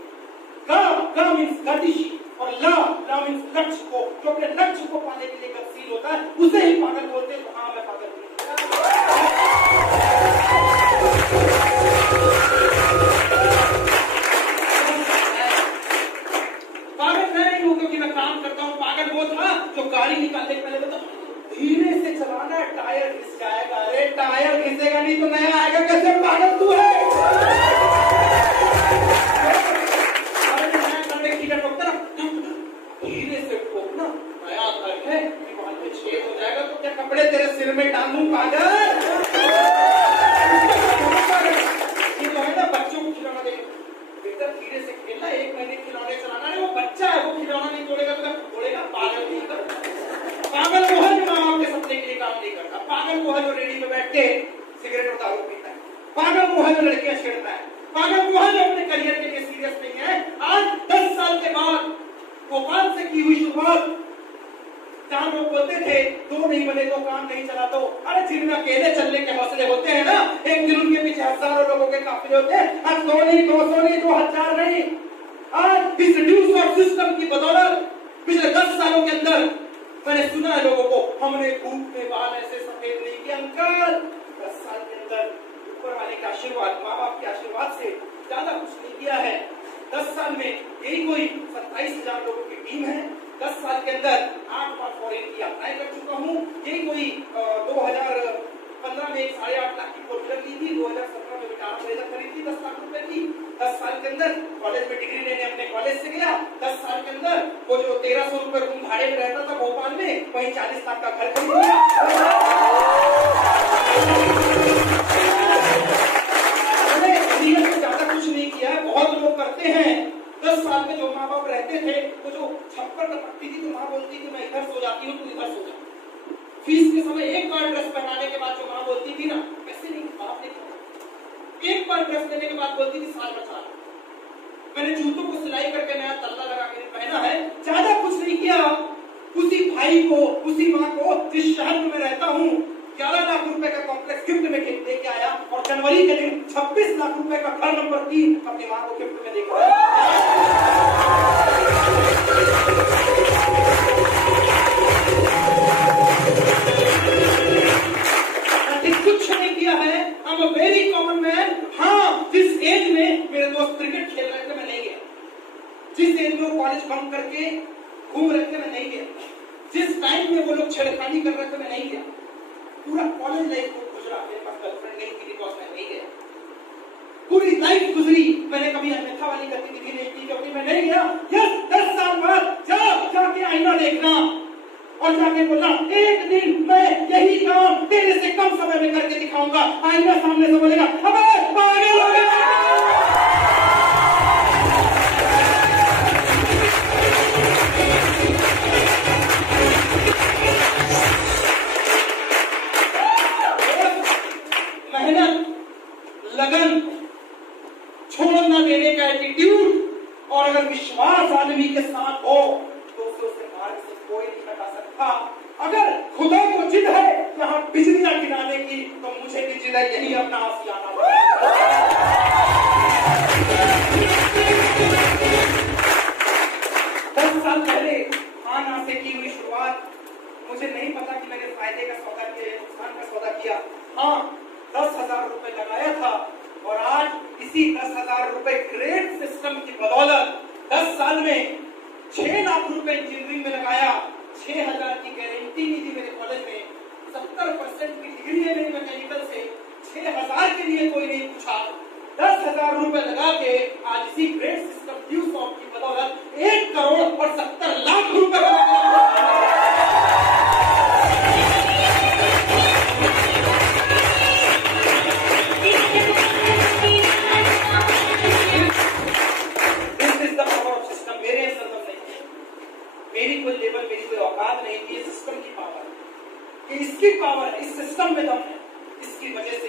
गा मीन्स गतिशील और ला मीन्स लक्ष्य को, जो अपने लक्ष्य को पाने के लिए गतिशील होता है उसे ही पागल बोलते हैं। हाँ मैं पागल हूँ। पागल मैं नहीं हूँ क्योंकि मैं काम करता हूँ। पागल वो था जो गाड़ी निकालने के पहले तो धीरे से चलाना, टायर घिस जाएगा। अरे टायर घिसेगा नहीं तो नया आएगा कैसे, पागल तू है। धीरे से ठोकना, नया घर है, दीवार में छेद हो जाएगा तो क्या कपड़े तेरे सिर में डालूं, पागल। ये तो है ना बच्चों को खिलौना देगा, बेटा धीरे से खेलना, 1 महीने खिलौने चलाना है। वो बच्चा है, वो खिलौना नहीं तोड़ेगा तो तोड़ेगा, पागल नहीं कर। पागल वो है जो माँ बाप के सपने के लिए काम नहीं करता। पागल वो है जो रेडी पे बैठ के सिगरेट और दारू पीता है। पागल वो है जो लड़कियां छेड़ता है। पागल वो है जो अपने करियर के लिए सीरियस नहीं है। आज 10 साल के बाद भोपाल से की हुई शुरुआत, जहां लोग बोलते थे 2 नहीं बने तो काम नहीं चला, तो अरे जिनमें अकेले चलने के हौसले होते हैं ना, एक दिन उनके पीछे हजारों लोगों के काफिले होते हैं। आज 100 नहीं, 200 नहीं, 2000 नहीं। आज इस रिड्यूस ऑफ सिस्टम की बदौलत पिछले 10 सालों के अंदर मैंने सुना है लोगों को, हमने धूप में बाल ऐसे सफेद नहीं किए। अंकल 10 साल के अंदर ऊपर वाले का आशीर्वाद, माँ बाप के आशीर्वाद से ज्यादा कुछ नहीं किया है। 10 साल में यही कोई 27,000 लोगों की टीम है। 10 साल के अंदर 8 बार फॉरेन की यात्राएं कर चुका हूँ। यही कोई 2015 में 8.5 लाख की 4 व्हीलर ली थी, 2017 में विटारा ब्रेजर खरीदी थी 10 लाख रुपए की। 10 साल के अंदर कॉलेज में डिग्री लेने अपने कॉलेज से गया। 10 साल के अंदर वो जो 1300 रुपए रूम भाड़े में रहता था भोपाल में, वही 40 लाख का घर खरीद लिया। ज्यादा कुछ नहीं किया, बहुत लोग करते हैं। 10 साल में जो माँ बाप रहते थे, वो जो छप्पर लपकती थी तो माँ बोलती कि मैं इधर सो जाती हूँ, तू इधर सो जा। फीस के समय एक बार ड्रेस पहनाने के बाद जो माँ बोलती थी ना, कैसे नहीं बाप ने एक बार ड्रेस लेने के बाद बोलती थी साल बचा। मैंने जूतों को सिलाई करके नया तल्ला लगा के पहना है, ज्यादा कुछ नहीं किया। उसी भाई को, उसी माँ को, जिस शहर में मैं रहता हूँ, 11 लाख रुपए का कॉम्प्लेक्स गिफ्ट में लेके आया और जनवरी के दिन 26 लाख रुपए का घर नंबर 3 अपनी मां को गिफ्ट में देकर आया। कुछ नहीं किया है। I am a very common man. हाँ, जिस एज में मेरे दोस्त क्रिकेट खेल रहे थे मैं नहीं गया, जिस एज में वो कॉलेज बंक करके घूम रहे थे मैं नहीं गया, जिस टाइम में वो लोग छेड़खानी कर रहे थे मैं नहीं गया। पूरा कॉलेज लाइफ को गुजरा, मेरे पास गर्लफ्रेंड नहीं थी बिकॉज़ मैं नहीं गया। पूरी लाइफ गुजरी, मैंने कभी अन्यथा वाली गतिविधि नहीं की क्योंकि मैं नहीं गया, यस 10 साल बाद जाके आईना देखना और जाके बोलना एक दिन मैं यही काम तेरे से कम समय में करके दिखाऊंगा। आईना सामने से बोलेगा अबे पागल हो गया। मेहनत, लगन, छोड़ न देने का एटीट्यूड और अगर विश्वास आदमी के साथ हो तो उसे मार्ग से कोई नहीं हटा सकता। अगर खुदा को जिद है यहाँ बिजलियां गिराने की तो मुझे भी जिद है यही अपना आसियाना। 10 साल पहले खाना से की हुई शुरुआत, मुझे नहीं पता कि मैंने फायदे का सौदा किया, नुकसान का सौदा किया। हाँ, 10,000 रुपए लगाया था और आज इसी 10,000 रुपए ग्रेड सिस्टम की बदौलत 10 साल में 6 लाख रुपए इंजीनियरिंग में लगाया। 6,000 की गारंटी नहीं थी मेरे कॉलेज में, 70% की डिग्री है मेरी मैकेनिकल से, 6,000 के लिए कोई नहीं पूछा। 10,000 रुपए लगा के आज इसी ग्रेड सिस्टम ड्यूसॉफ्ट की बदौलत 1 करोड़ और 70 लाख रुपए मेरी कोई लेवल, मेरी कोई औकात नहीं थी। सिस्टम की पावर, ये इसकी पावर है, इस सिस्टम में दम है, इसकी वजह से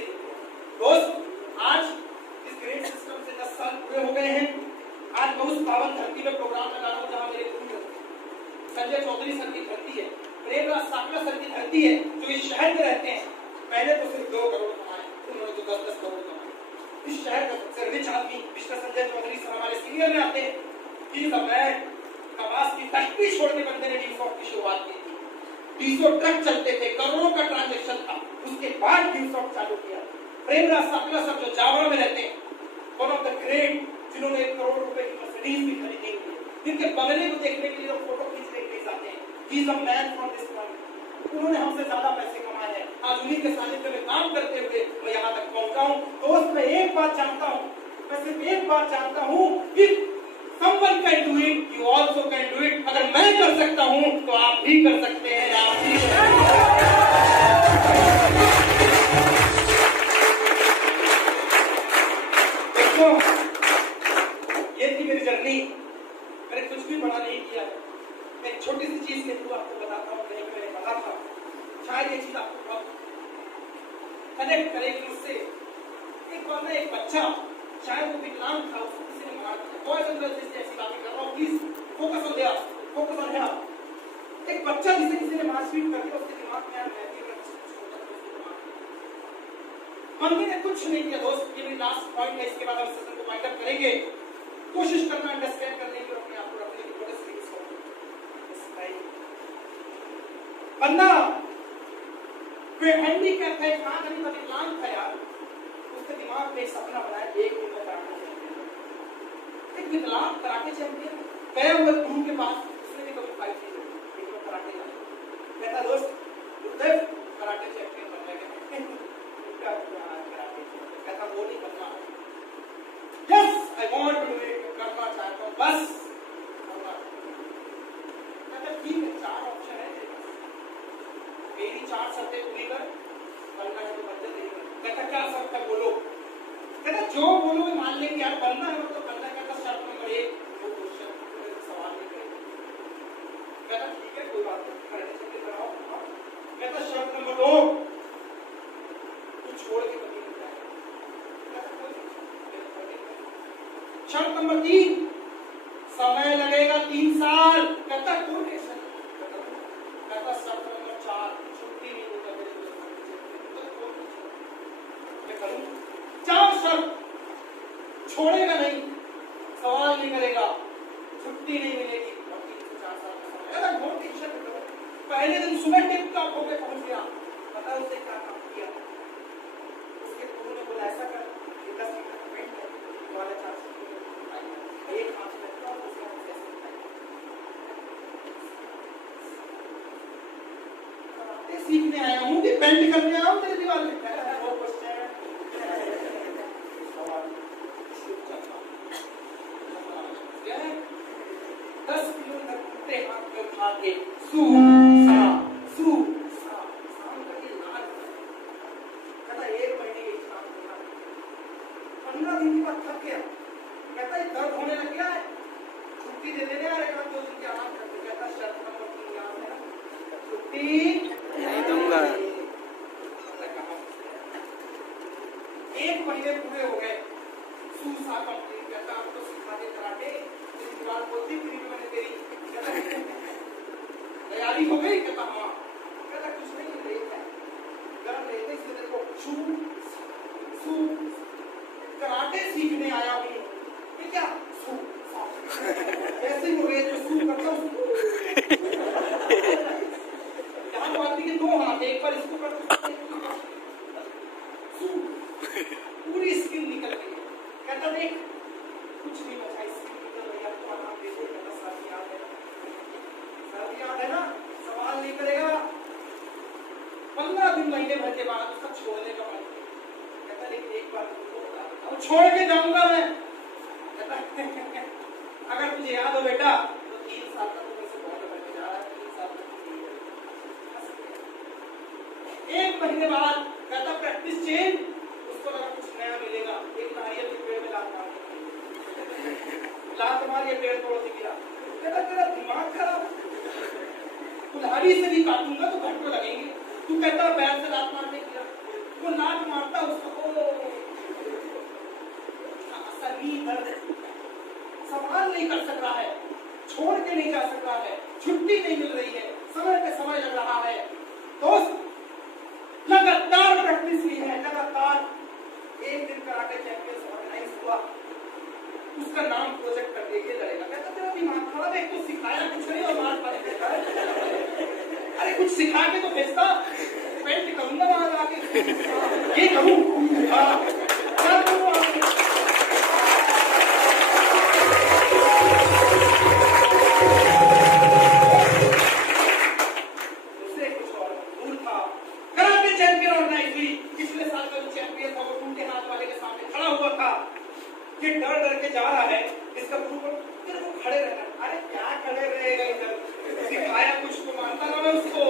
दोस्त आज इस ग्रेड सिस्टम से 10 साल पूरे हो गए हैं। आज मैं उस पावन धरती में प्रोग्राम लगा रहा हूँ जहाँ मेरे गुरु संजय चौधरी सर की धरती है, प्रेमराज साकला सर की धरती है, जो इस शहर में रहते हैं। मैंने तो सिर्फ 2 करोड़ कमाए, उन्होंने तो 10-10 करोड़ कमाए। इस शहर का सबसे रिच आदमी मिस्टर संजय चौधरी सर हमारे सीनियर में आते हैं। कपास की फैक्ट्री छोड़ के बंदे ने ड्यूसॉफ्ट की शुरुआत की थी। 200 ट्रक चलते थे, करोड़ों का ट्रांजैक्शन था, उसके बाद ड्यूसॉफ्ट चालू किया। प्रेमराज साकला सब जो जावरा में रहते हैं, वन ऑफ द ग्रेट, जिन्होंने 1 करोड़ रुपए की मर्सिडीज भी खरीदी हुई है, जिनके बंगले को देखने के लिए लोग फोटो खींचने के लिए जाते हैं। He is a man from this planet. उन्होंने हमसे ज्यादा पैसे कमाए हैं। आज उन्हीं के सानिध्य में काम करते हुए मैं यहाँ तक पहुंचा हूँ। दोस्त मैं एक बात जानता हूँ, मैं सिर्फ एक बात जानता हूँ कि someone can do it, you also can do it। अगर मैं कर सकता हूँ तो आप भी कर सकते हैं, आप भी कर सकते हैं। दोस्तों, ये थी मेरी जर्नी। मैंने कुछ भी बड़ा नहीं किया। मैं एक छोटी सी चीज के थ्रू आपको बताता हूँ, कहीं मैंने पढ़ा था, शायद ये चीज आपको बहुत कनेक्ट करेगी उससे। एक बार ना एक बच्चा, शायद वो विकलांग था, उसको किसी ने मार दिया। ऐसी बातें कर रहा हूँ, please focus on here, focus on here. एक बच्चा जिसे किसी ने मारपीट कर दिया, उसके दिमाग में मंदी ने कुछ नहीं किया। दोस्त, ये मेरी लास्ट पॉइंट है, इसके बाद हम सेशन को वाइंड अप करेंगे। कोशिश करना अंडरस्टैंड करने की और अपने आप को रखने की। बंदा हैंडीकैप है, विकलांग था यार, उसके दिमाग में सपना बनाया एक दिन में कराटे चैंपियन। एक विकलांग कराटे चैंपियन गया हुआ गुरु के पास, उसने भी कभी फाइट नहीं की, लेकिन वो कराटे का कहता दोस्त गुरुदेव कराटे चैंपियन बन जाएगा। कहता वो नहीं बनना, yes I want to do it, करना चाहता हूँ, बस करना। कहता ठीक है, 4 ऑप्शन है तेरे पास, मेरी 4 शर्तें पूरी कर, करना है तो बंदे नहीं कर। कहता क्या शर्त है बोलो। कहता जो बोलो मैं मान लेंगे यार, करना है तो करना है। कहता शर्त नंबर 1 वो क्वेश्चन सवाल नहीं करेगा। कहता ठीक है कोई बात नहीं, कराटे चैंपियन कराओ। कहता शर्त नंबर 2 तू छोड़ के कभी नहीं जाएगा। शर्त नंबर 3 समय लगेगा 3 साल। कहता कोई टेंशन नहीं। कहता शर्त नंबर 4 छुट्टी नहीं होगा मेरे दोस्त। 4 शर्त, छोड़ेगा नहीं, सवाल नहीं करेगा, छुट्टी नहीं मिलेगी और 3 से 4 साल का समय। बहुत टेंशन है। पहले दिन सुबह टिप टॉप होकर पहुंच गया, पता उसने क्या काम किया। उसके गुरु ने बोला ऐसा कर, 10 मिनट का पेंट है, वाले 4 एक हाथ में तो दूसरे हाथ से सीखने आया हूँ कि पेंट करने आया हूँ तेरे दीवार में। 10 किलो टूटे हाथ में उठा के सू सा शाम करके लाल कहता 1 महीने के काम करना, 15 दिन के बाद थक गया, कहता है दर्द होने लग गया है, छुट्टी दे देने यार, 1 2 दिन की आराम करते। कहता शर्त नंबर 3 याद है, छुट्टी नहीं दूंगा। 1 महीने पूरे हो गए, सूसा कंप्लीट। कहता आपको सिखा दे कराटे, इसके बाद बोलती फ्री में मैंने तेरी तैयारी हो गई। कहता हाँ। कहता कुछ नहीं, रेत है, गर्म रेत है, इसमें देखो शू सू कराटे सीखने आया हूँ। ये क्या सू ऐसे ही वो रेत में सू करता हूँ। यहाँ तो आदमी के 2 हाथ, एक बार इसको करता पूरी स्किन निकल गई। कहता देख कुछ नहीं बचा, स्किन निकल गई, अब तो आराम दे दो। कहता सर याद है ना, सर याद है ना, सवाल नहीं करेगा। 15 दिन महीने भर के बाद उसका छोड़ने का मन। कहता लेकिन एक बार अब छोड़ के जाऊंगा मैं। कहता अगर तुझे याद हो बेटा तो 3 साल तक तो वैसे बहुत बढ़ के जा रहा है, 3 साल तक 1 महीने बाद कहता प्रैक्टिस चेंज। उसको लगा कुछ नया मिलेगा, एक नारियल के पेड़ में लात मार ये पेड़ तोड़ के गिरा। कहता तेरा दिमाग खराब, कुल्हाड़ी से भी काटूंगा तो घंटों लगेंगे, तू कहता बैल से लात मारने गिरा। वो लात मारता उसको दर्द, सवाल नहीं कर सक रहा है, छोड़ के नहीं जा सक रहा है, छुट्टी नहीं मिल रही है, समय पे समय लग रहा है। दोस्त लगातार प्रैक्टिस की है, लगातार। एक दिन कराटे चैंपियंस ऑर्गेनाइज हुआ, उसका नाम प्रोजेक्ट कर देके लड़ेगा। कहता तेरा दिमाग खराब है, कुछ सिखाया कुछ नहीं और मार पाने देता है। अरे कुछ सिखा के तो भेजता, पेंट करूंगा वहां जाके, ये करूं क्या करूं डर के जा रहा है। इसका गुरु तेरे को खड़े रहना। अरे क्या खड़े रहेगा इधर, सिखाया कुछ तो मानता ना मैं उसको।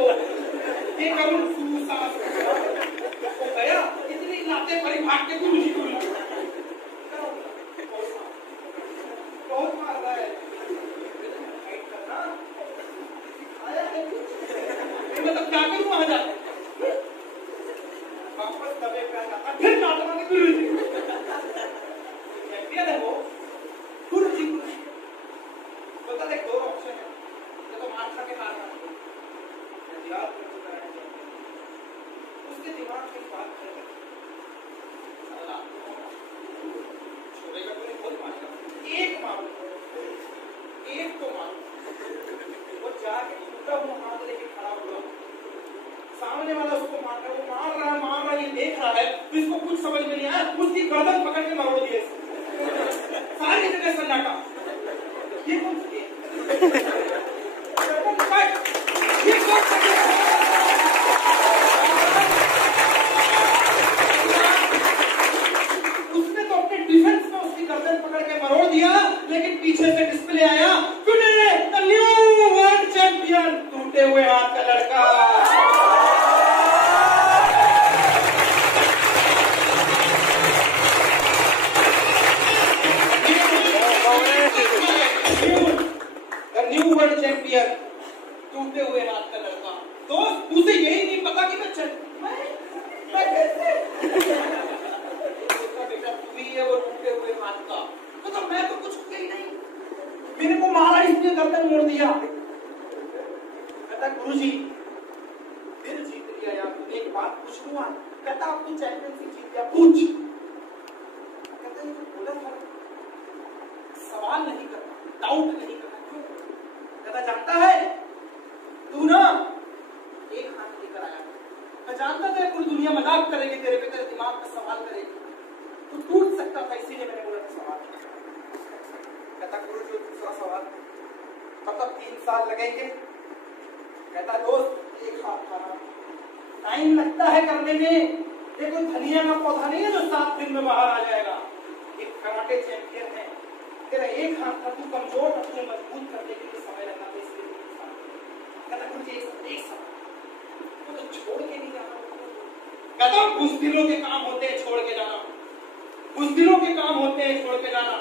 ये करूं वो गया इतनी लाते परिभाग के गुरु जी को बहुत मार रहा है, सिखाया है मतलब क्या करूं वहां जाकर वापस दबे पे आता फिर नाटक के गुरु जी है वो गुरु जी बता दे 2 ऑप्शन है, या तो मार खा के मारना याद उसके दिमाग में बात करेगा छोड़ेगा तो नहीं, बहुत मारेगा। एक मारो, एक तो मारो। वो जाके टूटा हुआ हाथ लेके खड़ा हुआ, सामने वाला उसको मार रहा है, वो मार रहा है, ये देख रहा है, तो इसको कुछ समझ में नहीं आया, उसकी गर्दन पकड़ के मारो दिया सारी जगह सन्नाटा। ये कौन सी उसने तो अपने डिफेंस में उसकी गर्दन पकड़ के मरोड़ दिया, लेकिन पीछे से डिस्प्ले आया today the new world champion, टूटे हुए हाथ का लड़का। न्यू वर्ल्ड चैंपियन, टूटे हुए हाथ का लड़का। दोस्त उसे यही नहीं पता कि मैं कैसे बेटा तू ही है वो टूटे हुए हाथ का, तो मैं तो कुछ किया ही नहीं, मेरे को मारा इसने गर्दन मोड़ दिया। कहता गुरुजी दिल जीत लिया यार, तूने एक बात पूछ लूंगा। कहता अब तू चैंपियनशिप जीत गया, पूछ। कहता ये तो बोला था सवाल नहीं करना, डाउट नहीं करना। कहता जानता है तू ना एक हाथ लेकर आया, मैं जानता था पूरी दुनिया मजाक करेगी तेरे पे, तेरे दिमाग पे सवाल करेगी, तू टूट सकता था, इसीलिए मैंने बोला था सवाल। कहता गुरु जी दूसरा सवाल, मतलब 3 साल लगेंगे। कहता दोस्त एक हाथ खाना टाइम लगता है करने में, ये कोई धनिया का पौधा नहीं है जो 7 दिन में बाहर आ जाएगा। एक कराटे चैंपियन है, तेरा एक हाथ था, तू कमजोर था, तुझे मजबूत करने के लिए समय लगा था, इसलिए वो तो छोड़ के नहीं जाना। कहता बुज़दिलों के काम होते हैं छोड़ के जाना, बुज़दिलों के काम होते हैं छोड़ के जाना।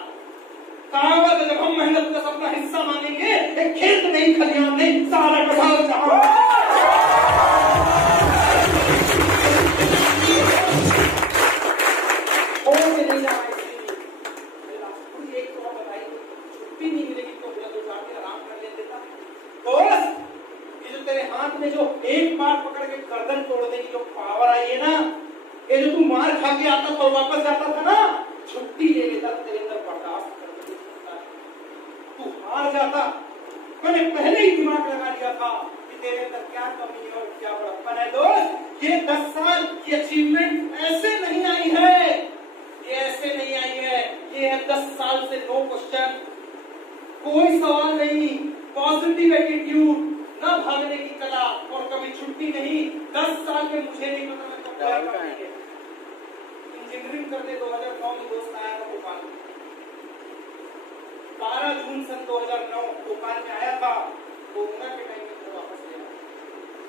कहा होगा जब हम मेहनत का अपना हिस्सा मांगेंगे, एक खेत नहीं, खलियान नहीं, सारा का सारा जहां में जो एक बार पकड़ के गर्दन तोड़ देगी जो पावर आई है ना, ये जो तू मार खा के आता था वापस जाता था ना, छुट्टी ले लेता तेरे अंदर बर्दाश्त कर सकता है। तू हार जाता, मैंने पहले ही दिमाग लगा लिया था कि तेरे अंदर क्या कमी है और क्या बड़प्पन है। दोस्त, ये 10 साल की अचीवमेंट ऐसे नहीं आई है, ये ऐसे नहीं आई है, ये है 10 साल से नो क्वेश्चन, कोई सवाल नहीं, पॉजिटिव एटीट्यूड, ना भागने की कला और कभी छुट्टी नहीं। 10 साल में मुझे नहीं पता मैं कब क्या करेंगे। इंजीनियरिंग करते 2009 में दोस्त आया था भोपाल, 12 जून सन 2009 भोपाल में आया था। कोरोना के टाइम में घर वापस गया,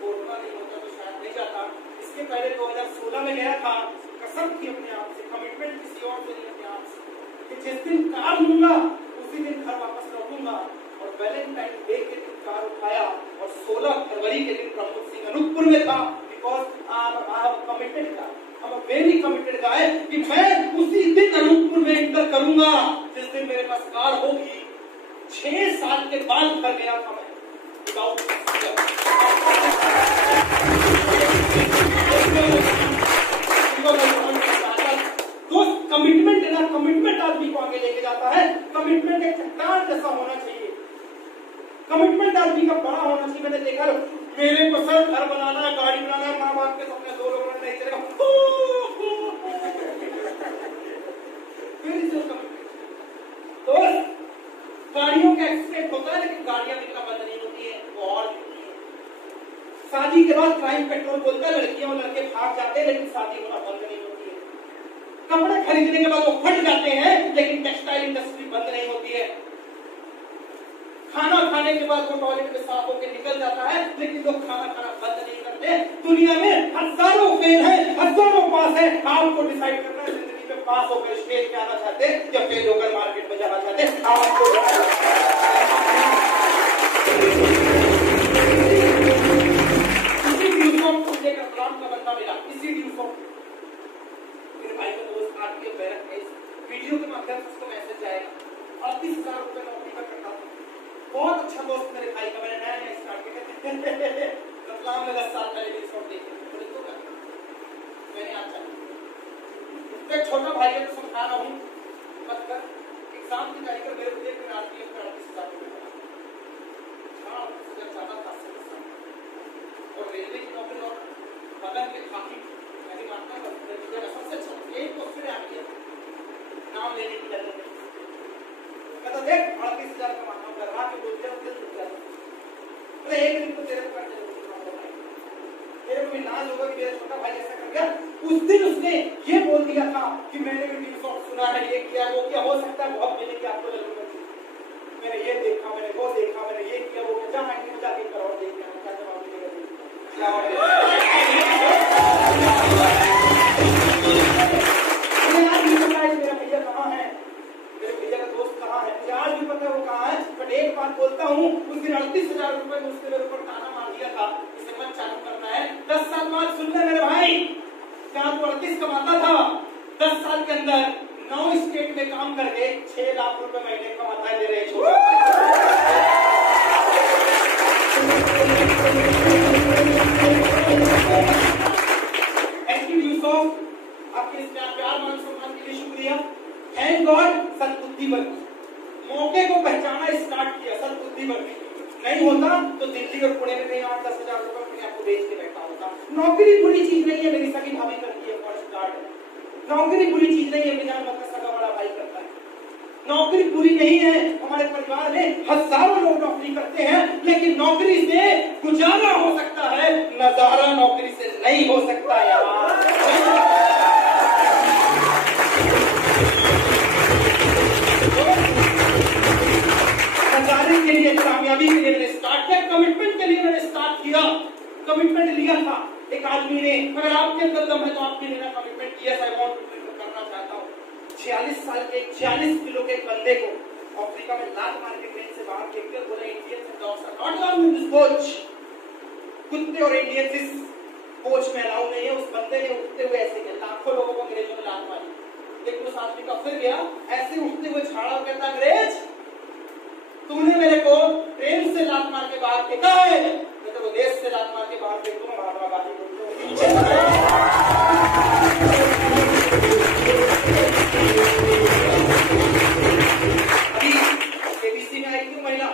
कोरोना नहीं होता तो शायद नहीं जाता। इसके पहले 2016 में गया था, कसम थी अपने आप से, कमिटमेंट किसी और से नहीं, अपने आप से, कि जिस दिन कार लूंगा उसी दिन घर वापस लौटूंगा। और वैलेंटाइन डे के दिन कार उठाया और 16 फरवरी के दिन प्रमोद सिंह अनूपपुर में था। बिकॉज आई एम कमिटेड था, आई एम वेरी कमिटेड गाय कि मैं उसी दिन अनूपपुर में एंटर करूंगा जिस दिन मेरे पास कार होगी। 6 साल के बाद कर गया था मैं विदाउट। दोस्त, कमिटमेंट है ना, कमिटमेंट आदमी को आगे लेके जाता है। कमिटमेंट एक चट्टान जैसा होना चाहिए, कमिटमेंट आदमी का बड़ा होना चाहिए। मैंने देखा मेरे को सर घर बनाना है, गाड़ी बनाना है, माँ बाप के सपने 2 लोगों नहीं चलेगा। तो गाड़ियों का एक्सीडेंट होता है लेकिन गाड़ियां बिकना बंद नहीं होती है, वो और बिकती है। शादी के बाद क्राइम पेट्रोल बोलता है, लड़कियां और लड़के भाग जाते हैं लेकिन शादी होना बंद नहीं होती है। कपड़े खरीदने के बाद वो फट जाते हैं लेकिन टेक्सटाइल इंडस्ट्री बंद नहीं होती है। खाना खाने के बाद वो टॉयलेट में साफ होकर निकल जाता है लेकिन लोग खाना खाना बंद नहीं करते। दुनिया में हजारों फेल है, हजारों पास है। आपको डिसाइड करना है जिंदगी में पास होकर स्टेज पे आना चाहते हैं या फेल होकर मार्केट में जाना चाहते हैं। आपको इसी यूनिफॉर्म को लेकर काम का बंदा मिला, इसी यूनिफॉर्म। मेरे भाई का दोस्त आदमी बैरक है, वीडियो के माध्यम से उसको मैसेज आएगा। 38,000 रुपए नौकरी पर करता था, बहुत अच्छा दोस्त मेरे भाई का। मैंने नया नया स्टार्ट किया रतलाम में 10 साल पहले रिसोर्ट देखे मैंने। अच्छा एक छोटा भाई है तो समझा रहा हूँ, मत कर एग्जाम की तैयारी कर। मेरे को देख मैं आरपीएफ का 38,000 ज्यादा था और रेलवे की नौकरी और बदन के खाकी मैं भी मानता हूँ सबसे अच्छा एक तो फिर आरपीएफ नाम लेने की जरूरत नहीं। कहता देख 38,000 कमाता हूँ, घर आके बोलते हैं दिल टूट जाता है। एक दिन तो तेरे को करने मेरे को भी नाज होगा कि मेरा छोटा भाई ऐसा कर गया। उस दिन उसने ये बोल दिया था कि मैंने भी रिसोर्ट सुना है, ये किया वो किया, हो सकता है बहुत मिलेगी आपको जरूरत। मैंने ये देखा, मैंने वो देखा, मैंने ये किया वो किया, जहाँ जाके करोड़ देख लिया, क्या जवाब मिलेगा। मेरा भैया कहाँ है, मेरे भैया का दोस्त कहाँ है, मुझे आज भी पता है वो कहाँ है। बट एक बात बोलता हूँ, उस दिन 38,000 रुपए में उसने मेरे ऊपर ताना मार दिया था, इसे मत चालू करना है। 10 साल बाद सुन ले मेरे भाई, क्या तू 38 कमाता था, 10 साल के अंदर 9 स्टेट में काम करके 6 लाख रुपए महीने कमाता है मेरे छोटा। आपके इस प्यार मान सम्मान के लिए शुक्रिया। थैंक गॉड सद्बुद्धि बनी, मौके को पहचाना स्टार्ट किया, सद्बुद्धि बनी। नहीं होता तो दिल्ली और पुणे में कहीं 8-10 हजार रुपए अपने आपको बेच के बैठा होता। नौकरी बुरी चीज नहीं है, मेरी सगी भाभी करती है फॉरेस्ट गार्ड। नौकरी बुरी चीज नहीं है, मेरा मतलब सगा बड़ा भाई करता है। नौकरी बुरी नहीं है, हमारे परिवार में हजारों लोग नौकरी करते हैं लेकिन नौकरी से गुजारा हो सकता है, नजारा नौकरी से नहीं हो सकता यार। कमिटमेंट लिया था एक आदमी ने, अगर आपके अंदर दम है तो आपने मेरा कमिटमेंट किया था, अमाउंट करना चाहता हूँ। 46 साल के 40 किलो के बंदे को अफ्रीका में लात मार के ट्रेन से बाहर फेंक कर बोला Indians and dogs are not allowed in this coach. कुत्ते और इंडियंस इस कोच में अलाउ नहीं है। उस बंदे ने उठते हुए ऐसे किया, लाखों लोगों को अंग्रेजों ने लात मारी, लेकिन उस आदमी का फिर गया ऐसे उठते हुए छाड़ा और कहता अंग्रेज तूने मेरे को ट्रेन से लात मार के बाहर फेंका है, मैं तो देश से लात मार के बाहर फेंक दूंगा। महात्मा गांधी बोलते अभी केबीसी में आई थी महिला,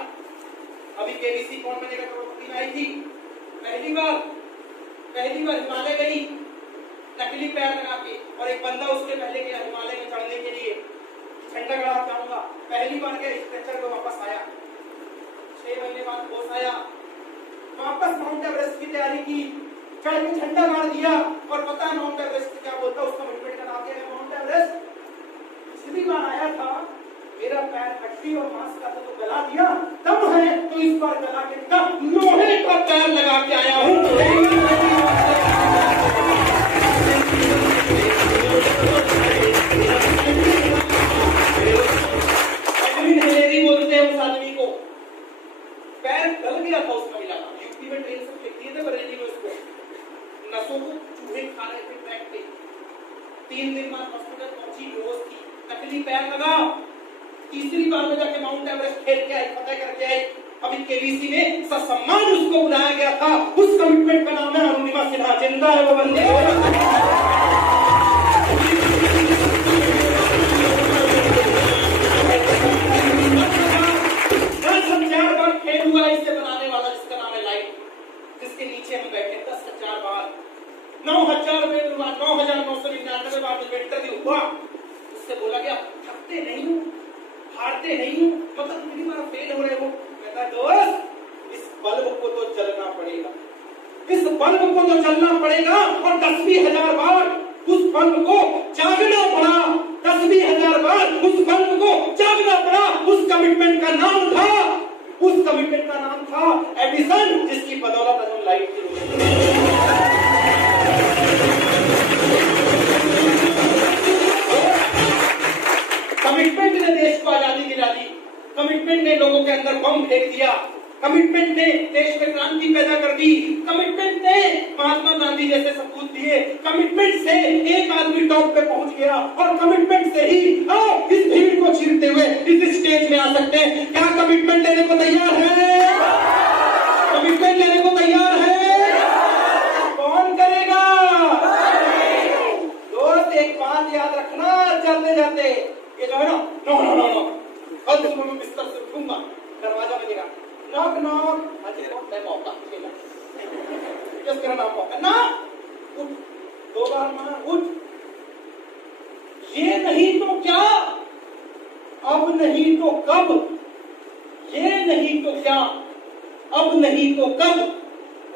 अभी केबीसी कौन बनेगा करोड़पति में आई थी, पहली बार हिमालय गई नकली पैर लगा के, और एक बंदा उसके पहले गया हिमालय में चढ़ने के लिए, झंडा गड़ा जाऊंगा, पहली बार गया स्ट्रेचर को वापस आया, 6 महीने बाद होश आया, वापस माउंट एवरेस्ट की तैयारी की, चढ़ के झंडा गाड़ दिया। और पता है माउंट एवरेस्ट क्या बोलता है, उसका कमिटमेंट का नाम क्या है, माउंट एवरेस्ट पिछली बार आया था मेरा पैर हड्डी और मांस का तो गला दिया, तब है तो इस बार गला के दिखा, लोहे का पैर लगा के आया हूं। बोलते हैं उस आदमी को, पैर गल गया था उस महिला का, यूपी में ट्रेन से फेंक दिए थे बरेली में उसको, नसों को चूहे खा रहे थे ट्रैक पे, 3 दिन बाद हॉस्पिटल पहुंची, बेहोश थी, नकली पैर लगा, तीसरी बार में जाके माउंट एवरेस्ट खेल के आई, फतेह करके आई। अभी केबीसी में ससम्मान उसको बुलाया गया था, उस कमिटमेंट का नाम है अरुणिमा सिन्हा। जिंदा है वो बंदे। 10,000 बार खेल हुआ इसे बनाने वाला, जिसका नाम है लाइट, जिसके नीचे हम बैठे 10,000 बार, 9,999 बार इंटरव्यू हुआ, उससे बोला गया थकते नहीं हूँ, हारते नहीं हूँ, मतलब कितनी बार फेल हो रहे हो। कहता दोस्त इस बल्ब को तो जलना पड़ेगा, इस बल्ब को तो जलना पड़ेगा, और 10,000 बार उस बल्ब को जागना पड़ा, 10,000 बार उस बल्ब को जागना पड़ा। उस कमिटमेंट का नाम था एडिसन, जिसकी बदौलत आज लाइट की कमिटमेंट ने देश को आजादी दिला दी, कमिटमेंट ने लोगों के अंदर बम फेंक दिया, कमिटमेंट ने देश में क्रांति पैदा कर दी, कमिटमेंट ने महात्मा गांधी जैसे सपूत दिए, कमिटमेंट से एक आदमी टॉप पे पहुंच गया, और कमिटमेंट से ही इस भीड़ को चीरते हुए इस स्टेज में आ सकते हैं। क्या कमिटमेंट लेने को तैयार है? कमिटमेंट लेने को तैयार है? कौन करेगा? दोस्त एक बात याद रखना, चलते जाते ये जो है ना, नो कल तुमको मैं बिस्तर से उठूंगा, दरवाजा बजेगा, नॉक नॉक, मैं मौका खेला, जस्ट करना मौका ना, उठ 2 बार मार, उठ, ये नहीं तो क्या, अब नहीं तो कब, ये नहीं तो क्या, अब नहीं तो कब,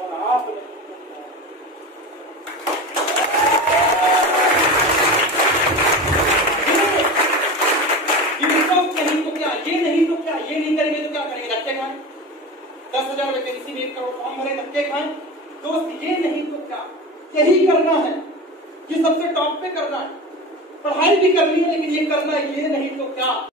और आप नहीं तो क्या। ये नहीं तो क्या, ये नहीं करेंगे तो क्या करेंगे, धक्के खाएं, 10,000 वैकेंसी में 1 करोड़ फॉर्म भरे, धक्के खाएं। दोस्त ये नहीं तो क्या, यही करना है, ये सबसे टॉप पे करना है, पढ़ाई भी करनी है, लेकिन ये करना, ये नहीं तो क्या।